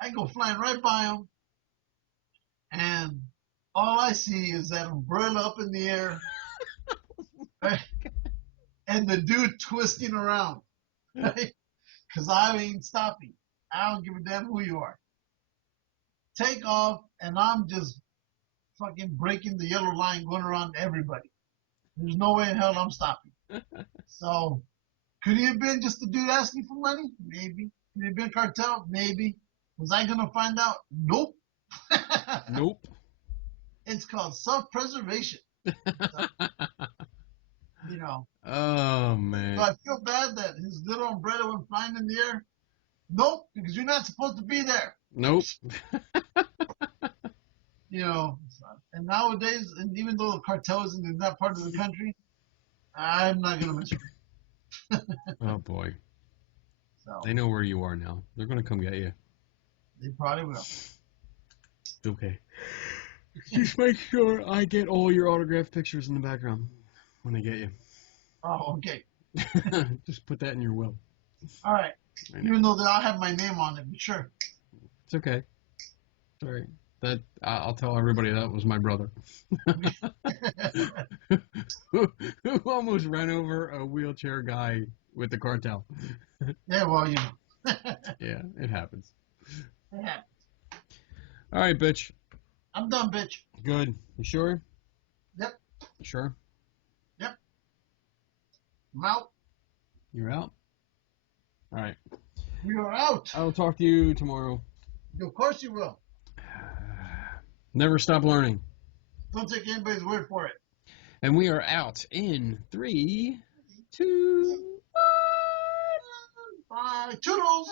I go flying right by him. And all I see is that umbrella up in the air. Right? And the dude twisting around. Right? Because I ain't stopping. I don't give a damn who you are. Take off, and I'm just fucking breaking the yellow line going around everybody. There's no way in hell I'm stopping. So, could he have been just a dude asking for money? Maybe. Could he have been cartel? Maybe. Was I going to find out? Nope. Nope. It's called self-preservation. So, You know. Oh, man. So I feel bad that his little umbrella went flying in the air. Nope, because you're not supposed to be there. Nope. You know. And nowadays, and even though the cartel isn't in that part of the country, I'm not gonna mess with it. Oh, boy. So They know where you are now. They're going to come get you. they probably will. Okay. Just make sure I get all your autographed pictures in the background when I get you. Oh, okay. Just put that in your will. All right. Even though they all have my name on it, but sure. It's okay. Sorry. That I'll tell everybody that was my brother. who almost ran over a wheelchair guy with the cartel. Yeah, well, you know. Yeah, it happens. It happens. All right, bitch. I'm done, bitch. Good. You sure? Yep. You sure? Yep. I'm out. You're out? All right. We are out. I'll talk to you tomorrow. Of course you will. Never stop learning. Don't take anybody's word for it. And we are out in 3, 2, 1. Bye. Toodles.